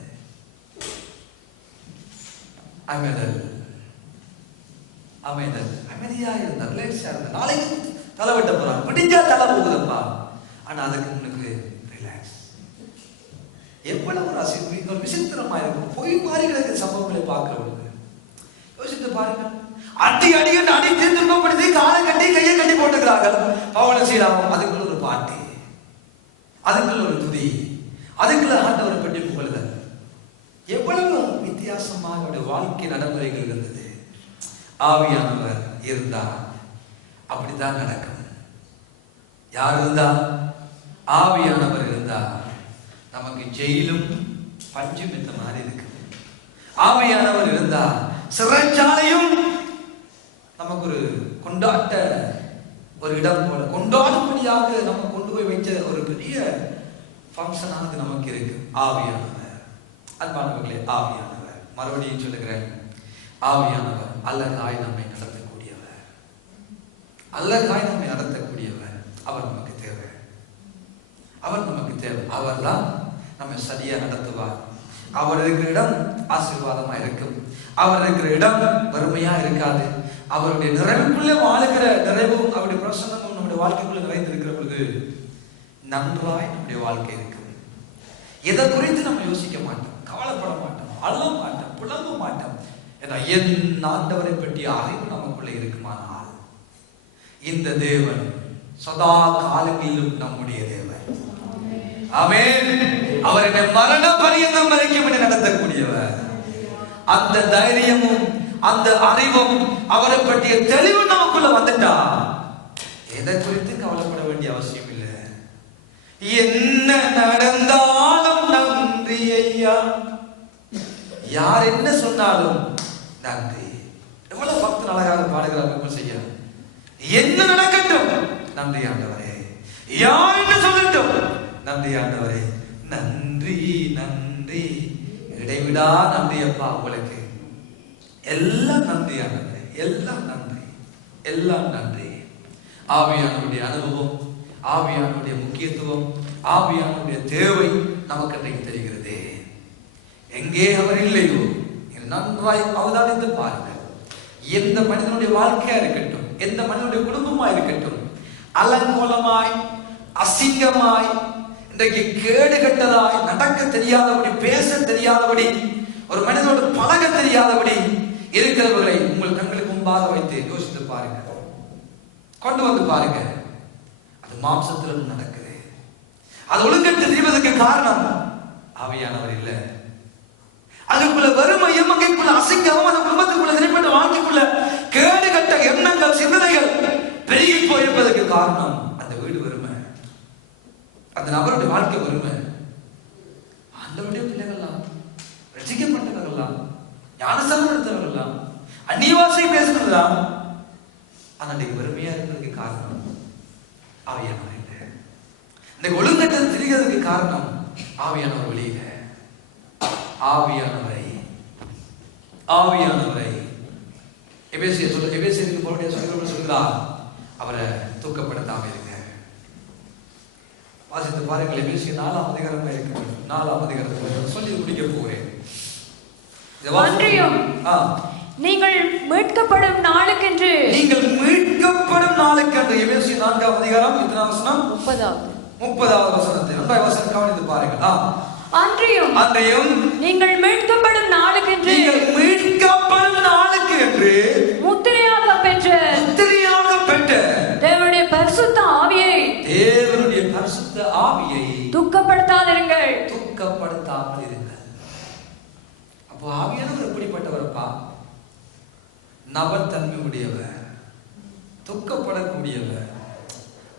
அமைதியா இருந்தார், ரிலாக்ஸா இருந்தார். நாளைக்கு தலை வெட்ட போறாங்க, பிடிச்சா தலை போகுதப்பா. ஆனா அதுக்கு முன்னுக்கு ரிலாக்ஸ். எவ்வளவு ஒரு விசித்திரமா இருக்கும். பொய் மாதிரி கிடக்கிற சம்பவங்களை பார்க்கிற பொழுது யோசித்து பாருங்க. அடி அடி அடித்து துன்பப்படுத்தி காலை கட்டி கையை கட்டி போட்டுக்கிறார்கள். பவுல் சீலாவும் அதுக்குள்ள ஒரு பாட்டு, அதுக்குள்ள ஒரு துதி, அதுக்குள்ள ஆண்டவரை பற்றி புகழுதல். எவ்வளவு வித்தியாசமாக அவருடைய வாழ்க்கை நடைமுறைகள் இருந்தது. ஆவியானவர் இருந்தா அப்படித்தான் நடக்கும். யார் இருந்தா? ஆவியானவர் இருந்தா நமக்கு ஜெயிலும் பஞ்சும் இந்த மாதிரி இருக்கு. ஆவியானவர் இருந்தா சிறைச்சாலையும் நமக்கு ஒரு கொண்டாட்ட ஒரு இடம் போல, கொண்டாடும்படியாக நம்ம கொண்டு போய் வைச்ச ஒரு பெரிய ஃபங்க்ஷனானது நமக்கு இருக்கு. ஆவியானவர், அன்பானவர்களே, ஆவியானவர், மறுபடியும் சொல்லுகிறேன், ஆவியானவர் அழகாய் நம்மை நடத்தக்கூடியவர், அழகாய் நம்மை நடத்தக்கூடியவர். அவர் நமக்கு தேவை, அவர் நமக்கு தேவை. அவர் தான் நம்மை சரியா நடத்துவார். அவர் இருக்கிற இடம் ஆசீர்வாதமா இருக்கும். அவர் இருக்கிற இடம் வறுமையா இருக்காது. அவருடைய நிறைவுக்குள்ளே வாழுகிற நிறைவும் அவருடைய பிரசன்னமும் நம்முடைய வாழ்க்கைக்குள்ள நிறைந்திருக்கிற பொழுது நன்றாய் நம்முடைய வாழ்க்கை இருக்கும். எதை குறித்து நம்ம யோசிக்க மாட்டோம், கவலைப்பட மாட்டோம், அள்ள மாட்டோம், புலம்ப மாட்டோம். ஏன்னா என் ஆண்டவரை பற்றிய அறிவு நமக்குள்ள இருக்குமானால் இந்த தேவன் சதா காலங்களிலும் நம்முடைய தேவன். ஆமென். அவர் என்னை மரண பரியந்தம் வரைக்கும் என்னை நடத்தக்கூடியவர். அந்த தைரியமும் அந்த அறிவும் அவரை பற்றிய தெளிவு நமக்குள்ள வந்துட்டா எதை குறித்து கவலைப்பட வேண்டிய அவசியம் இல்லை. என்ன நடந்தாலும் நன்றி ஐயா, யார் என்ன சொன்னாலும் நன்றி. எவ்வளவு பக்தன் அழகாக பாடுகிறார்கள் செய்ய. என்ன நடக்கட்டும் நன்றி ஆண்டவரே, யார் என்ன சொல்லட்டும் நன்றி ஆண்டவரே, நன்றி நன்றி, இடைவிடா நன்றி அப்பா, உங்களுக்கு எல்லாம் நன்றி ஆண்டவரே, எல்லாம் நன்றி, எல்லாம் நன்றி. ஆவியானவருடைய அனுபவம், ஆவியானவருடைய முக்கியத்துவம், ஆவியானவருடைய தேவை நமக்கு அன்றைக்கு தெரிகிறது. எங்கே அவர் இல்லையோ நன்றாய் அவதானித்து பாருங்கள். எந்த மனிதனுடைய வாழ்க்கையா இருக்கட்டும், எந்த மனிதனுடைய குடும்பமா இருக்கட்டும், அலங்கோலமாய் அசிங்கமாய் இன்றைக்கு கேடு கட்டதாய் நடக்க தெரியாதபடி, பேச தெரியாதபடி, ஒரு மனிதனோடு பழக தெரியாதபடி இருக்கிறவர்களை உங்கள் கண்களுக்கு முன்பாக வைத்து யோசித்து பாருங்க, கொண்டு வந்து பாருங்க. அது மாம்சத்திலும் நடக்குது, அது ஒழுங்கற்று திரிவதற்கு காரணம் ஆவியானவர் இல்லை. அதுக்குள்ள வறுமையும் அங்கேக்குள்ள அசிங்கமும் அந்த குடும்பத்துக்குள்ள திரைப்பட்ட வாழ்க்கைக்குள்ள கேடுகட்ட எண்ணங்கள் சிந்தனைகள் பெருகி போயிருப்பதற்கு காரணம் அந்த வீடு வறுமை, அந்த நபருடைய வாழ்க்கை வறுமை. ஆண்டவருடைய பிள்ளைகள்லாம், ரசிக்கப்பட்டவர்கள்லாம், ஞானஸ்தானம் எடுத்தவர்கள்லாம், அந்நிய பாஷை பேசுறதுலாம் அன்றைக்கு வறுமையா இருப்பதற்கு காரணம் ஆவியானவர் இல்லை. இந்த ஒழுங்கற்ற திரிகிறதுக்கு காரணம் ஆவியானவர் வெளியில. ஆவியானவரை எபேசியருக்கு பவுல் சொல்கிறார், அவரை தூக்கப்படுத்தாம இருங்க. வாசித்து பாருங்கள், எபேசிய 4ஆம் அதிகாரமா இருக்கு. 4ஆம் அதிகாரத்தில் சொல்லி முடிக்க போகிறேன். நீங்கள் மீட்கப்படும் நாளுக்கென்று எபேசிய 4ஆம் அதிகாரம் எத்தனாம் வசனம்? 30வது வசனத்தை 2வது வசனம் கவனித்து பாருங்கள். அன்றியும் நீங்கள் மீட்கப்படும் நாளுக்கென்று முத்திரையாக பெற்ற தேவனுடைய பரிசுத்த ஆவியை துக்கப்படுத்தாமல் இருங்கள். அப்போ ஆவியானவர் எப்படிப்பட்டவர்ப்பா? நபத்தன்மை உடையவர், துக்கப்படக்கூடியவர்,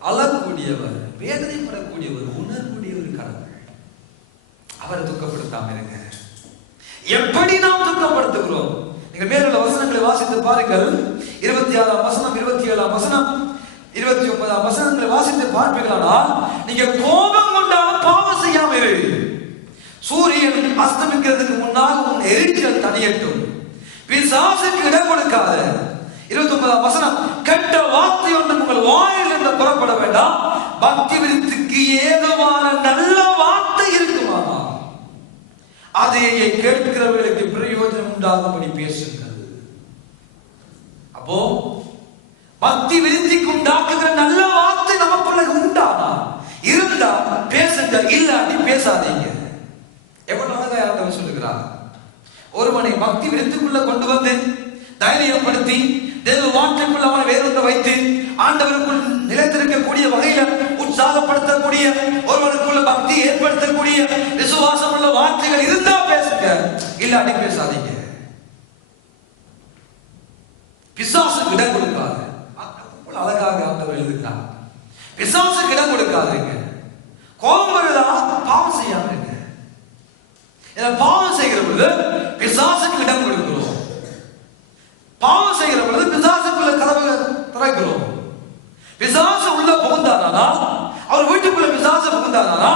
அழக்கூடியவர், வேதனைப்படக்கூடியவர், உணர்வுடையவர் கடவுள். அவரை துக்கப்படுத்தாம இருங்க. எப்படி நாம் துக்கப்படுத்துகிறோம்? நீங்கள் மேலுள்ள வசனங்களை வாசித்து பாருங்கள். 26ஆம் வசனம், 27ஆம் வசனம், 29ஆம் வசனங்களை வாசித்து பார்ப்பீர்களானால், நீங்க கோபம் கொண்டாலும் பாவம் செய்யாம இரு. சூரியன் அஸ்தமிக்கிறதுக்கு முன்னால் உன் எரிச்சல் தனியட்டும். பிசாசுக்கு இடம் கொடுக்காத. 29ஆம் வசனம், கெட்ட வார்த்தை ஒன்று உங்கள் வாயில் என்று புறப்பட வேண்டாம். பக்தி விருத்திக்கு ஏதுவான நல்ல வார்த்தை இருக்குமாமா, அதை கேட்கிறவர்களுக்கு பிரயோஜனம் உண்டாகும்படி பேசுங்கள். அப்போ பக்தி விருத்திக்கு உண்டாக்குகிற நல்ல வார்த்தை நமக்குள்ள உண்டானா இருந்தா பேசுங்க, இல்லாட்டி பேசாதீங்க. எவ்வளவு அழகா யாரும் சொல்லுகிறார். ஒருவனை பக்தி விருத்திக்குள்ள கொண்டு வந்து தைரியப்படுத்தி தேவ வார்த்தைக்குள்ள அவனை வேறொன்று வைத்து ஆண்டவருக்குள் நிலைத்திருக்கக்கூடிய வகையில உற்சாகப்படுத்தக்கூடிய, ஒருவனுக்குள்ள பக்தி ஏற்படுத்தக்கூடிய விசுவாசம் உள்ள வார்த்தைகள் இருந்தா பேசுங்க, இல்லாட்டி பேசாதீங்க. பிசாசுக்கு இடம் கொடுக்காது. அழகாக ஆண்டவர் எழுதுகிறார், பிசாசுக்கு இடம் கொடுக்காதீங்க. கோபம் வருதா பாவம் செய்யாம இருங்க. பாவம் செய்கிற பொழுது பிசாசுக்கு இடம் கொடுக்கிறோம். பாவம் செய்கிற பொழுது பிசாசுக்குள்ள கதவை திறக்கிறோம். பிசாசு உள்ள புகுந்தானா, அவர் வீட்டுக்குள்ள பிசாசு புகுந்தானா,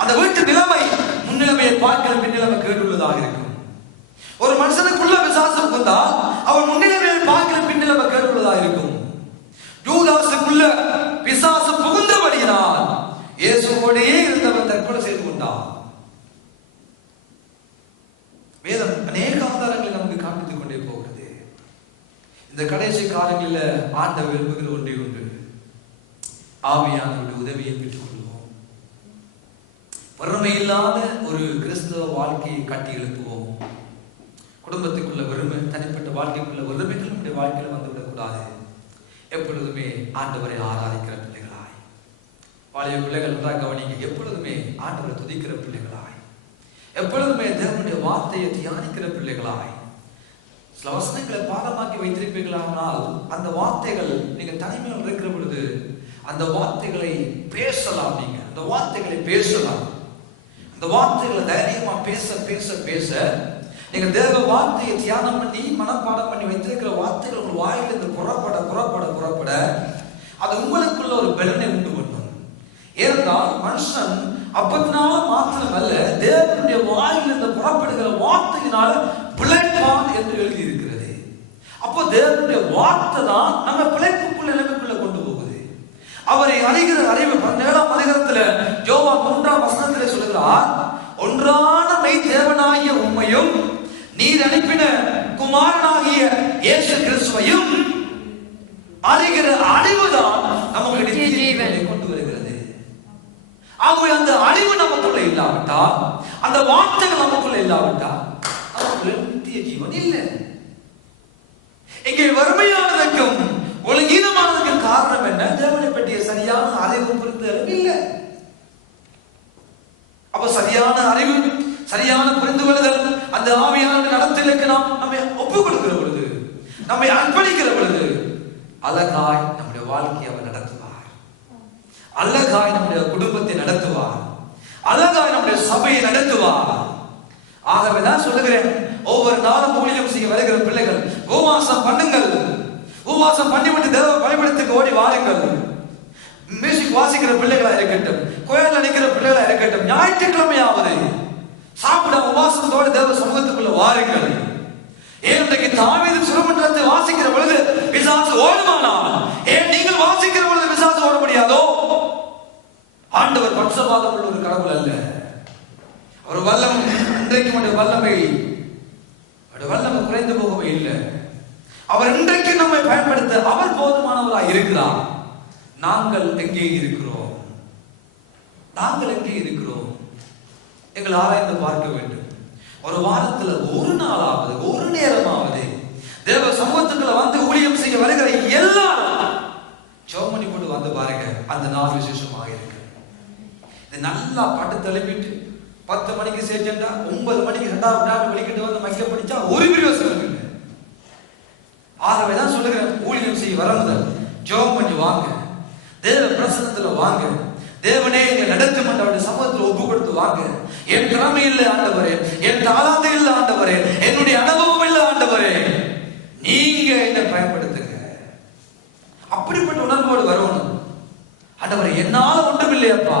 அந்த வீட்டு நிலைமை முன்னிலைமையை பார்க்கிற பின்னிலைமை கேட்டுள்ளதாக இருக்கும். ஒரு மனுஷனுக்குள்ள பிசாசு புகுந்தால் அவர் முன்னிலைமையை பார்க்கிற பின்னிலைமை கேட்டுள்ளதாக இருக்கும். யூதாசுக்குள்ள பிசாசு புகுந்தபடியினால் இயேசுவோடையே இருந்தவன் தற்கொலை செய்து கொண்டான். வேதம் அநேக ஆதாரங்களை நமக்கு காண்பித்துக் கொண்டே போகிறது. இந்த கடைசி காலங்களில் ஆண்டவர் விரும்புகிற ஒன்றே ஒன்று, ஆவியானவருடைய உதவியை பெற்றுக் கொள்வோம். வறுமை இல்லாத ஒரு கிறிஸ்தவ வாழ்க்கையை கட்டி எழுப்புவோம். குடும்பத்துக்குள்ள வறுமை, தனிப்பட்ட வாழ்க்கைக்குள்ள வறுமைகள் நம்முடைய வாழ்க்கையில் வந்துவிடக்கூடாது. எப்பொழுதுமே ஆண்டவரை ஆராதிக்கிற பிள்ளைகளாய், பழைய பிள்ளைகள் தான் கவனிங்க, எப்பொழுதுமே ஆண்டவரை துதிக்கிற பிள்ளைகளாய், எப்பொழுதுமே தேவனுடைய வார்த்தையை தியானிக்கிற பிள்ளைகளாய், சில வசனங்களை பாடமாக்கி வைத்திருப்பீர்களானால் அந்த வார்த்தைகள் நீங்க தனிமையில் இருக்கிற பொழுது அந்த வார்த்தைகளை பேசலாம். நீங்க அந்த வார்த்தைகளை பேசலாம். அந்த வார்த்தைகளை தைரியமா பேச பேச பேச நீங்க தேவ வார்த்தையை தியானம் பண்ணி மனப்பாடம் பண்ணி வைத்திருக்கிற வார்த்தைகள் உங்கள் வாயிலிருந்து புறப்பட புறப்பட புறப்பட அது உங்களுக்குள்ள ஒரு பலனை உண்டு பண்ணும். ஏனென்றால் மனுஷன் அப்பத்தினால மாத்திரம் அல்ல, தேவனுடைய வாயிலிருந்து புறப்படுகிற வார்த்தையினால பிழைப்பான் என்று எழுதி இருக்கிறது. அப்போ தேவனுடைய வார்த்தை தான் நம்ம பிழைப்புக்குள்ள நிலைமைக்குள்ள கொண்டு போகுது. அவரை அறிகிற அறிவு 17ஆம் அதிகாரத்துல யோவான் 3ஆம் வசனத்திலே சொல்லுகிறார், ஒன்றான மெய் தேவனாகிய உம்மையும் நீர் அனுப்பின குமாரனாகிய இயேசு கிறிஸ்துவையும் அறிகிற அறிவுதான் நமக்கு நித்திய ஜீவனை கொண்டு வருகிறது. ஆகவே அந்த அறிவு நமக்குள்ள இல்லாவிட்டால், அந்த வார்த்தைகள் நமக்குள்ள இல்லாவிட்டால் நமக்குள்ள நித்திய ஜீவன் இல்லை. இங்கே வறுமையானதுக்கும் ஒழுங்கீனமானதுக்கும் காரணம் என்ன? தேவனை பற்றிய சரியான அறிவு புரிந்து இல்லை. சரியான புரிந்து கொள்ளுதல், அந்த ஆவியான நடத்தலுக்கு நாம் நம்மை ஒப்புக் கொடுக்கிற பொழுது, நம்மை அர்ப்பணிக்கிற பொழுது அழகாய் நம்முடைய வாழ்க்கையை அவர் நடத்துவார். அழகாய் நம்முடைய குடும்பத்தை நடத்துவார். அழகாய் நம்முடைய சபையை நடத்துவார். ஆகவே தான் சொல்லுகிறேன், ஒவ்வொரு நாளும் ஊழியம் செய்ய வருகிற பிள்ளைகள் உபவாசம் பண்ணுங்கள். உபவாசம் பண்ணிவிட்டு தேவ பலிபீடத்துக்கு ஓடி வாருங்கள். மியூசிக் வாசிக்கிற பிள்ளைகளா இருக்கட்டும், கோயில்ல நிற்கிற பிள்ளைகளா இருக்கட்டும், ஞாயிற்றுக்கிழமையாவது சாப்பிட உபவாசத்தோடு தேவ சமூகத்துக்குள்ள வாருங்கள். ஏன் இன்றைக்கு தாவீது சுரமண்டலத்தை வாசிக்கிற பொழுது பிசாசு ஓடுமானால், ஏன் நீங்கள் வாசிக்கிற பொழுது பிசாசு ஓட முடியாதோ? ஆண்டவர் பட்சபாதம் உள்ள ஒரு கடவுள் அல்ல. அவர் வல்லம் இன்றைக்கு வல்லமை குறைந்து போகவே இல்லை. அவர் இன்றைக்கு நம்மை பயன்படுத்த அவர் போதுமானவராய் இருக்கிறார். நாங்கள் எங்கே இருக்கிறோம்? நாங்கள் எங்கே இருக்கிறோம்? எங்கள் ஆராய்ந்து பார்க்க வேண்டும். ஒரு வாரத்துல ஒரு நாளாவது, ஒரு நேரமாவது தேவ சமூகத்துக்குள்ள வந்து ஊழியம் செய்ய வருகிற எல்லாரும் சோமணி போட்டு வந்து பாருங்க. அந்த நாள் விசேஷமாக இருக்கு. இது நல்லா பாட்டு தழுவிட்டு 10 மணிக்கு சேர்ச்சா 9 மணிக்கு 2வது வலிக்கிட்டு வந்து மைக்க படிச்சா ஒரு பிரயோசனம் இல்லை. ஆகவேதான் சொல்லுகிறேன், ஊழியம் செய்ய வரவங்க ஜெபம் பண்ணி வாங்க, தேவ பிரசன்னத்துல வாங்க. தேவனே எங்களை நடத்தும் அவருடைய சமூகத்தில் ஒப்பு கொடுத்து வாங்க. என் திறமை இல்லை ஆண்டவரே, என் தாளாந்து இல்லை ஆண்டவரே, என்னுடைய அனுபவம் இல்லை ஆண்டவரே, நீங்க என்னை பயன்படுத்துங்க. அப்படிப்பட்ட உணர்வோடு வரணும். ஆண்டவரே, என்னால ஒன்றும் இல்லையப்பா,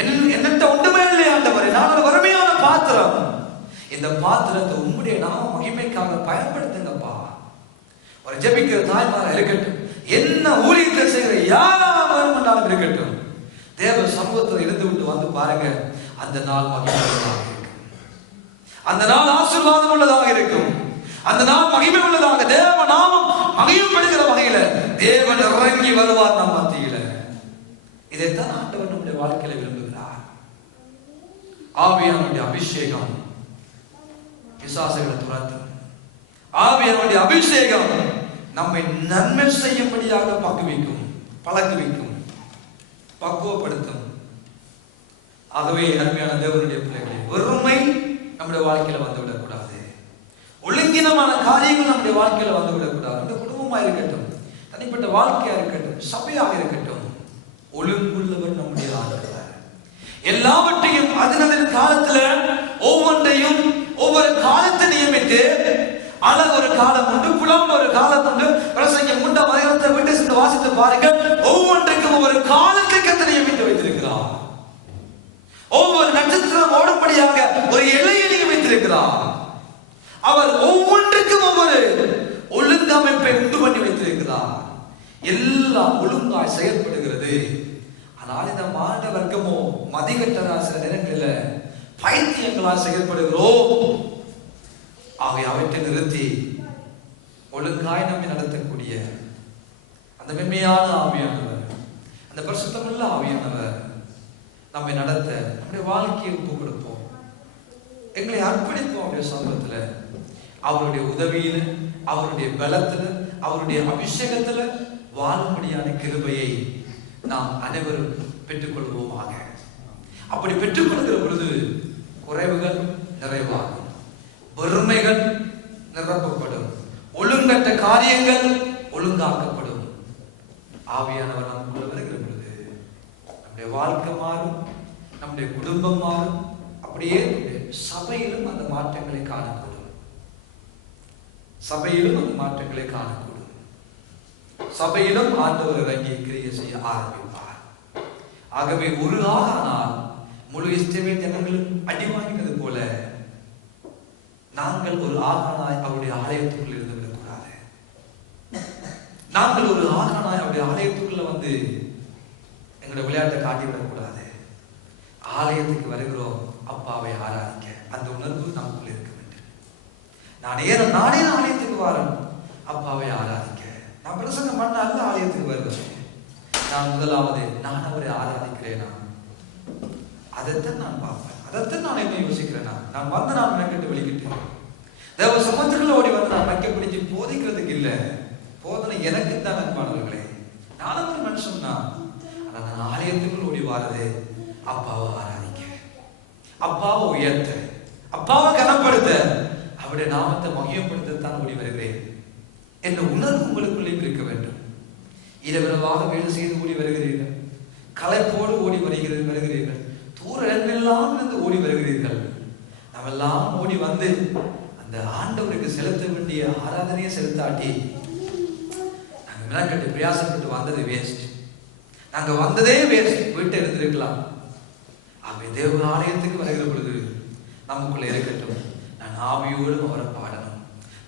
என்னட்ட ஒன்றுமே இல்லை ஆண்டவரே, நான் ஒரு வறுமையான பாத்திரம். இந்த பாத்திரத்தை உம்முடைய நாம மகிமைக்காக பயன்படுத்துங்கப்பா. ஒரு ஜெபிக்கிற தாய்மாரா இருக்கட்டும், என்ன ஊழியத்தை செய்கிற யாரும் இருக்கட்டும், தேவ சமூகத்தில் இருந்து விட்டு வந்து பாருங்க. அந்த நாள் மகிமையுள்ளதாக இருக்கும். அந்த நாள் ஆசீர்வாதம் உள்ளதாக இருக்கும். அந்த நாள் மகிமை உள்ளதாக, தேவ நாமம் மகிமைப்படுகிற வகையில தேவன் இறங்கி வருவார் நம் மத்தியில. இதைத்தான் ஆண்டவர் நம்முடைய வாழ்க்கையில விரும்புகிறார். ஆவியானுடைய அபிஷேகம் பிசாசுகளை துரத்தும். ஆவியானுடைய அபிஷேகம் நம்மை நன்மை செய்யும்படியாக பழக்குவிக்கும், பக்குவப்படுத்தும். ஆகவே அருமையான தேவனுடைய பிள்ளைகளே, வெறுமை நம்முடைய வாழ்க்கையில வந்துவிடக்கூடாது. ஒழுங்கினமான காரியங்கள் நம்முடைய வாழ்க்கையில வந்துவிடக்கூடாது. இந்த குடும்பமா இருக்கட்டும், தனிப்பட்ட வாழ்க்கையா இருக்கட்டும், சபையாக இருக்கட்டும், ஒழுங்குள்ளவர் நம்முடைய ஆளுகிறார். எல்லாவற்றையும் அதனதன் காலத்துல ஒவ்வொன்றையும் ஒவ்வொரு காலத்தை நியமித்து, அழகு ஒரு காலம் உண்டு, புலம் ஒரு காலம் உண்டு, பிரசங்கம் உண்டு, மதியத்தை விட்டு சென்று வாசித்து பாருங்க. ஒவ்வொன்றைக்கும் ஒவ்வொரு காலத்தை கர்த்தர் நியமித்து வைத்திருக்கிறார். ஒவ்வொரு நட்சத்திரம் ஓடும்படியாக ஒரு எல்லையை நியமித்திருக்கிறார். அவர் ஒவ்வொன்றுக்கும் ஒவ்வொரு ஒழுங்கமைப்பை உண்டு பண்ணி வைத்திருக்கிறார். எல்லாம் ஒழுங்காய் செயல்படுகிறது. ஆனால் இந்த மாண்ட வர்க்கமோ மதிகட்டதா சில நேரங்களில் பைத்தியங்களால் செயல்படுகிறோம். ஆகவே அவற்றை நிறுத்தி ஒழுங்காய் நம்மை நடத்தக்கூடிய அந்த மென்மையான ஆவியானவர், அந்த பரிசுத்தமுள்ள ஆவியானவர் நம்மை நடத்த நம்முடைய வாழ்க்கையை ஒப்பு கொடுப்போம். எங்களை அர்ப்பணிப்போம் அவருடைய சமூகத்துல. அவருடைய உதவியில, அவருடைய பலத்துல, அவருடைய அபிஷேகத்துல வாழும்படியான கிருபையை நாம் அனைவரும் பெற்றுக்கொள்வோமாக. அப்படி பெற்றுக்கொள்கிற பொழுது குறைவுகள் நிறைவாகும், வறுமைகள் நிரப்பப்படும், ஒழுங்கற்ற காரியங்கள் ஒழுங்காக்கப்படும். ஆவியானவர் நமக்குள்ள வருகிற பொழுது நம்முடைய வாழ்க்கை மாறும், நம்முடைய குடும்பம் மாறும். அப்படியே சபையிலும் அந்த மாற்றங்களை காணக்கூடும். சபையிலும் அந்த மாற்றங்களை காணக்கூடும். சபையிலும் ஆண்டவர் இறங்கி கிரியை செய்ய ஆரம்பிப்பார். ஆகவே ஒரு ஆகானால் முழு இஸ்ரவேல் ஜனங்களும் அடி வாங்கினது போல நாங்கள் ஒரு ஆகானாய் அவருடைய ஆலயத்துக்குள் இருந்து விடக்கூடாது. நாங்கள் ஒரு ஆகானாய் அவருடைய ஆலயத்துக்குள்ள வந்து எங்களுடைய விளையாட்டை காட்டிவிடக்கூடாது. ஆலயத்துக்கு வருகிறோம் அப்பாவை ஆராதிக்க, அந்த உணர்வு நமக்குள்ள இருக்க வேண்டும். நானே ஆலயத்துக்கு வரேன் அப்பாவை ஆராதிக்க. நான் பிரசங்கம் பண்ண அல்ல ஆலயத்துக்கு வருவேன். நான் முதலாவது நான் அவரை ஆராதிக்கிறேனா, அதைத்தான் நான் பார்ப்பேன். அதைத்தான் நான் என்ன யோசிக்கிறேனா, நான் வந்து நான் மெனக்கெட்டு வெளிக்கிட்டு தேவ சமூகத்துக்குள்ள ஓடி வந்து நான் மைக்க பிடிச்சி போதிக்கிறதுக்கு இல்லை. போதனை எனக்கு தான் அன்பானவர்களே. நானும் ஒரு மனுஷன் தான். ஆனால் நான் ஆலயத்துக்குள் ஓடி வாரது அப்பாவை ஆராதிக்க, அப்பாவை உயர்த்த, அப்பாவை கனப்படுத்த, அவருடைய நாமத்தை மகிமைப்படுத்தத்தான் ஓடி வருகிறேன் என்ற உணர்வு உங்களுக்குள்ளே இருக்க வேண்டும். இரவிரவாக வேலை செய்து ஓடி வருகிறீர்கள், களைப்போடு ஓடி வருகிறீர்கள், தூர இடமெல்லாம் இருந்து ஓடி வருகிறீர்கள். நாமெல்லாம் ஓடி வந்து அந்த ஆண்டவருக்கு செலுத்த வேண்டிய ஆராதனையை செலுத்தாட்டி நாங்கள் விளக்கட்டு பிரயாசப்பட்டு வந்தது வேஸ்ட். நாங்க வந்ததே வேஸ்ட். வீட்டை எடுத்திருக்கலாம். ஆகவே தேவ ஆலயத்துக்கு வருகிற பொழுது நமக்குள்ள இருக்கட்டும், நான் ஆவியோடு அவரை பாடணும்,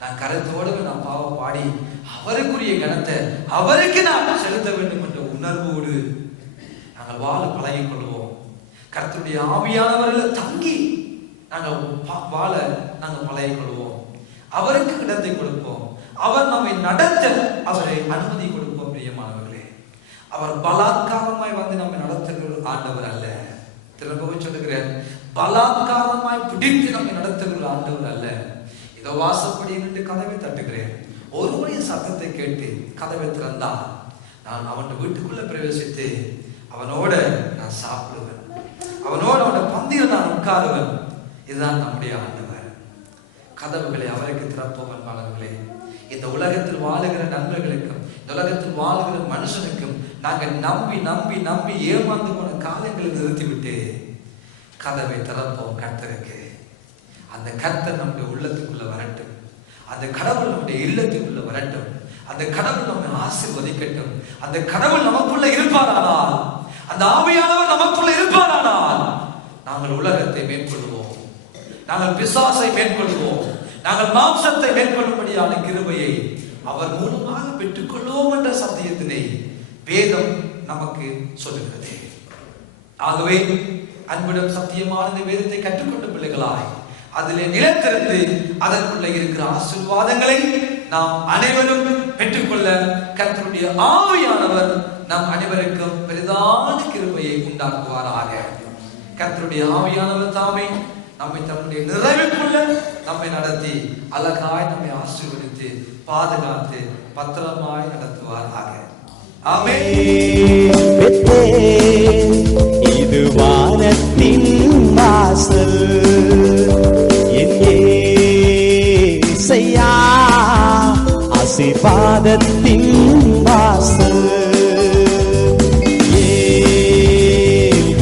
நான் கருத்தோடு நான் பாவ பாடி அவருக்குரிய கணத்தை அவருக்கு நான் செலுத்த வேண்டும் என்ற உணர்வோடு நாங்கள் வாழ பழகிக் கொள்வோம். கர்த்தருடைய ஆவியானவர்கள் தங்கி நாங்கள் வாழ நாங்கள் பழகிக் கொள்வோம். அவருக்கு இடத்தை கொடுப்போம். அவர் நம்மை நடத்த அவரை அனுமதி கொடுப்போம். பிரியமானவர்களே, அவர் பலாத்காரமாய் வந்து நம்மை நடத்துகிற ஆண்டவர் அல்ல. திரும்பவும் சொல்லுகிறேன், பலாத்காரமாய் பிடித்து நம்மை நடத்துகிற ஆண்டவர் அல்ல. இதோ வாசப்படி நின்று கதவை தட்டுகிறேன், ஒருவருடைய சத்தத்தை கேட்டு கதவை திறந்தான், நான் அவன் வீட்டுக்குள்ள பிரவேசித்து அவனோட நான் சாப்பிடுவேன், அவனோட அவன் பந்தியில் நான் உட்காருவேன். இதுதான் நம்முடைய ஆண்டவர். கதவுகளை அவருக்கு திறப்போம். மாணவர்களே, இந்த உலகத்தில் வாழுகிற நண்பர்களுக்கும் இந்த உலகத்தில் வாழுகிற மனுஷனுக்கும் நாங்கள் நம்பி நம்பி நம்பி ஏமாந்து போன காலங்களை நிறுத்திவிட்டு கதவை திறப்போம் கர்த்தருக்கு. அந்த கர்த்தர் நம்முடைய உள்ளத்துக்குள்ள வரட்டும், அந்த கடவுள் நம்முடைய இல்லத்துக்குள்ள வரட்டும், அந்த கடவுள் நம்மை ஆசீர்வதிக்கட்டும். அந்த கடவுள் நமக்குள்ள இருப்பாரானால், அந்த ஆவியானவர் நமக்குள்ள இருப்பாரானால் நாங்கள் உலகத்தை மேற்கொள்வோம், நாங்கள் பிசாசை மேற்கொள்வோம், நாங்கள் மாம்சத்தை மேற்கொள்ளும்படியான கிருபையை அவர் மூலமாக பெற்றுக்கொள்வோம் என்ற சத்தியத்தினை வேதம் நமக்கு சொல்லுகிறது. ஆகவே அன்பிடம் சத்தியமான இந்த வேதத்தை கற்றுக்கொண்ட பிள்ளைகளாய் அதிலே நிலைத்திருந்து அதற்குள்ள இருக்கிற ஆசீர்வாதங்களை நாம் அனைவரும் பெற்றுக்கொள்ள கர்த்தருடைய ஆவியானவர் நம் அனைவருக்கும் பெரிதான கிருபையை உண்டாக்குவாராக. கர்த்தருடைய ஆவியானவர் தாமே நம்மை தன்னுடைய நிறைவுக்குள்ள நம்மை நடத்தி அழகாய் நம்மை ஆசீர்வதித்து பாதுகாத்து பத்திரமாய் நடத்துவாராக. ஆமென். இது வானத்தின் வாசல், என் இயேசையா ஆசீர்வாதத்தின் வாசல். ஏன்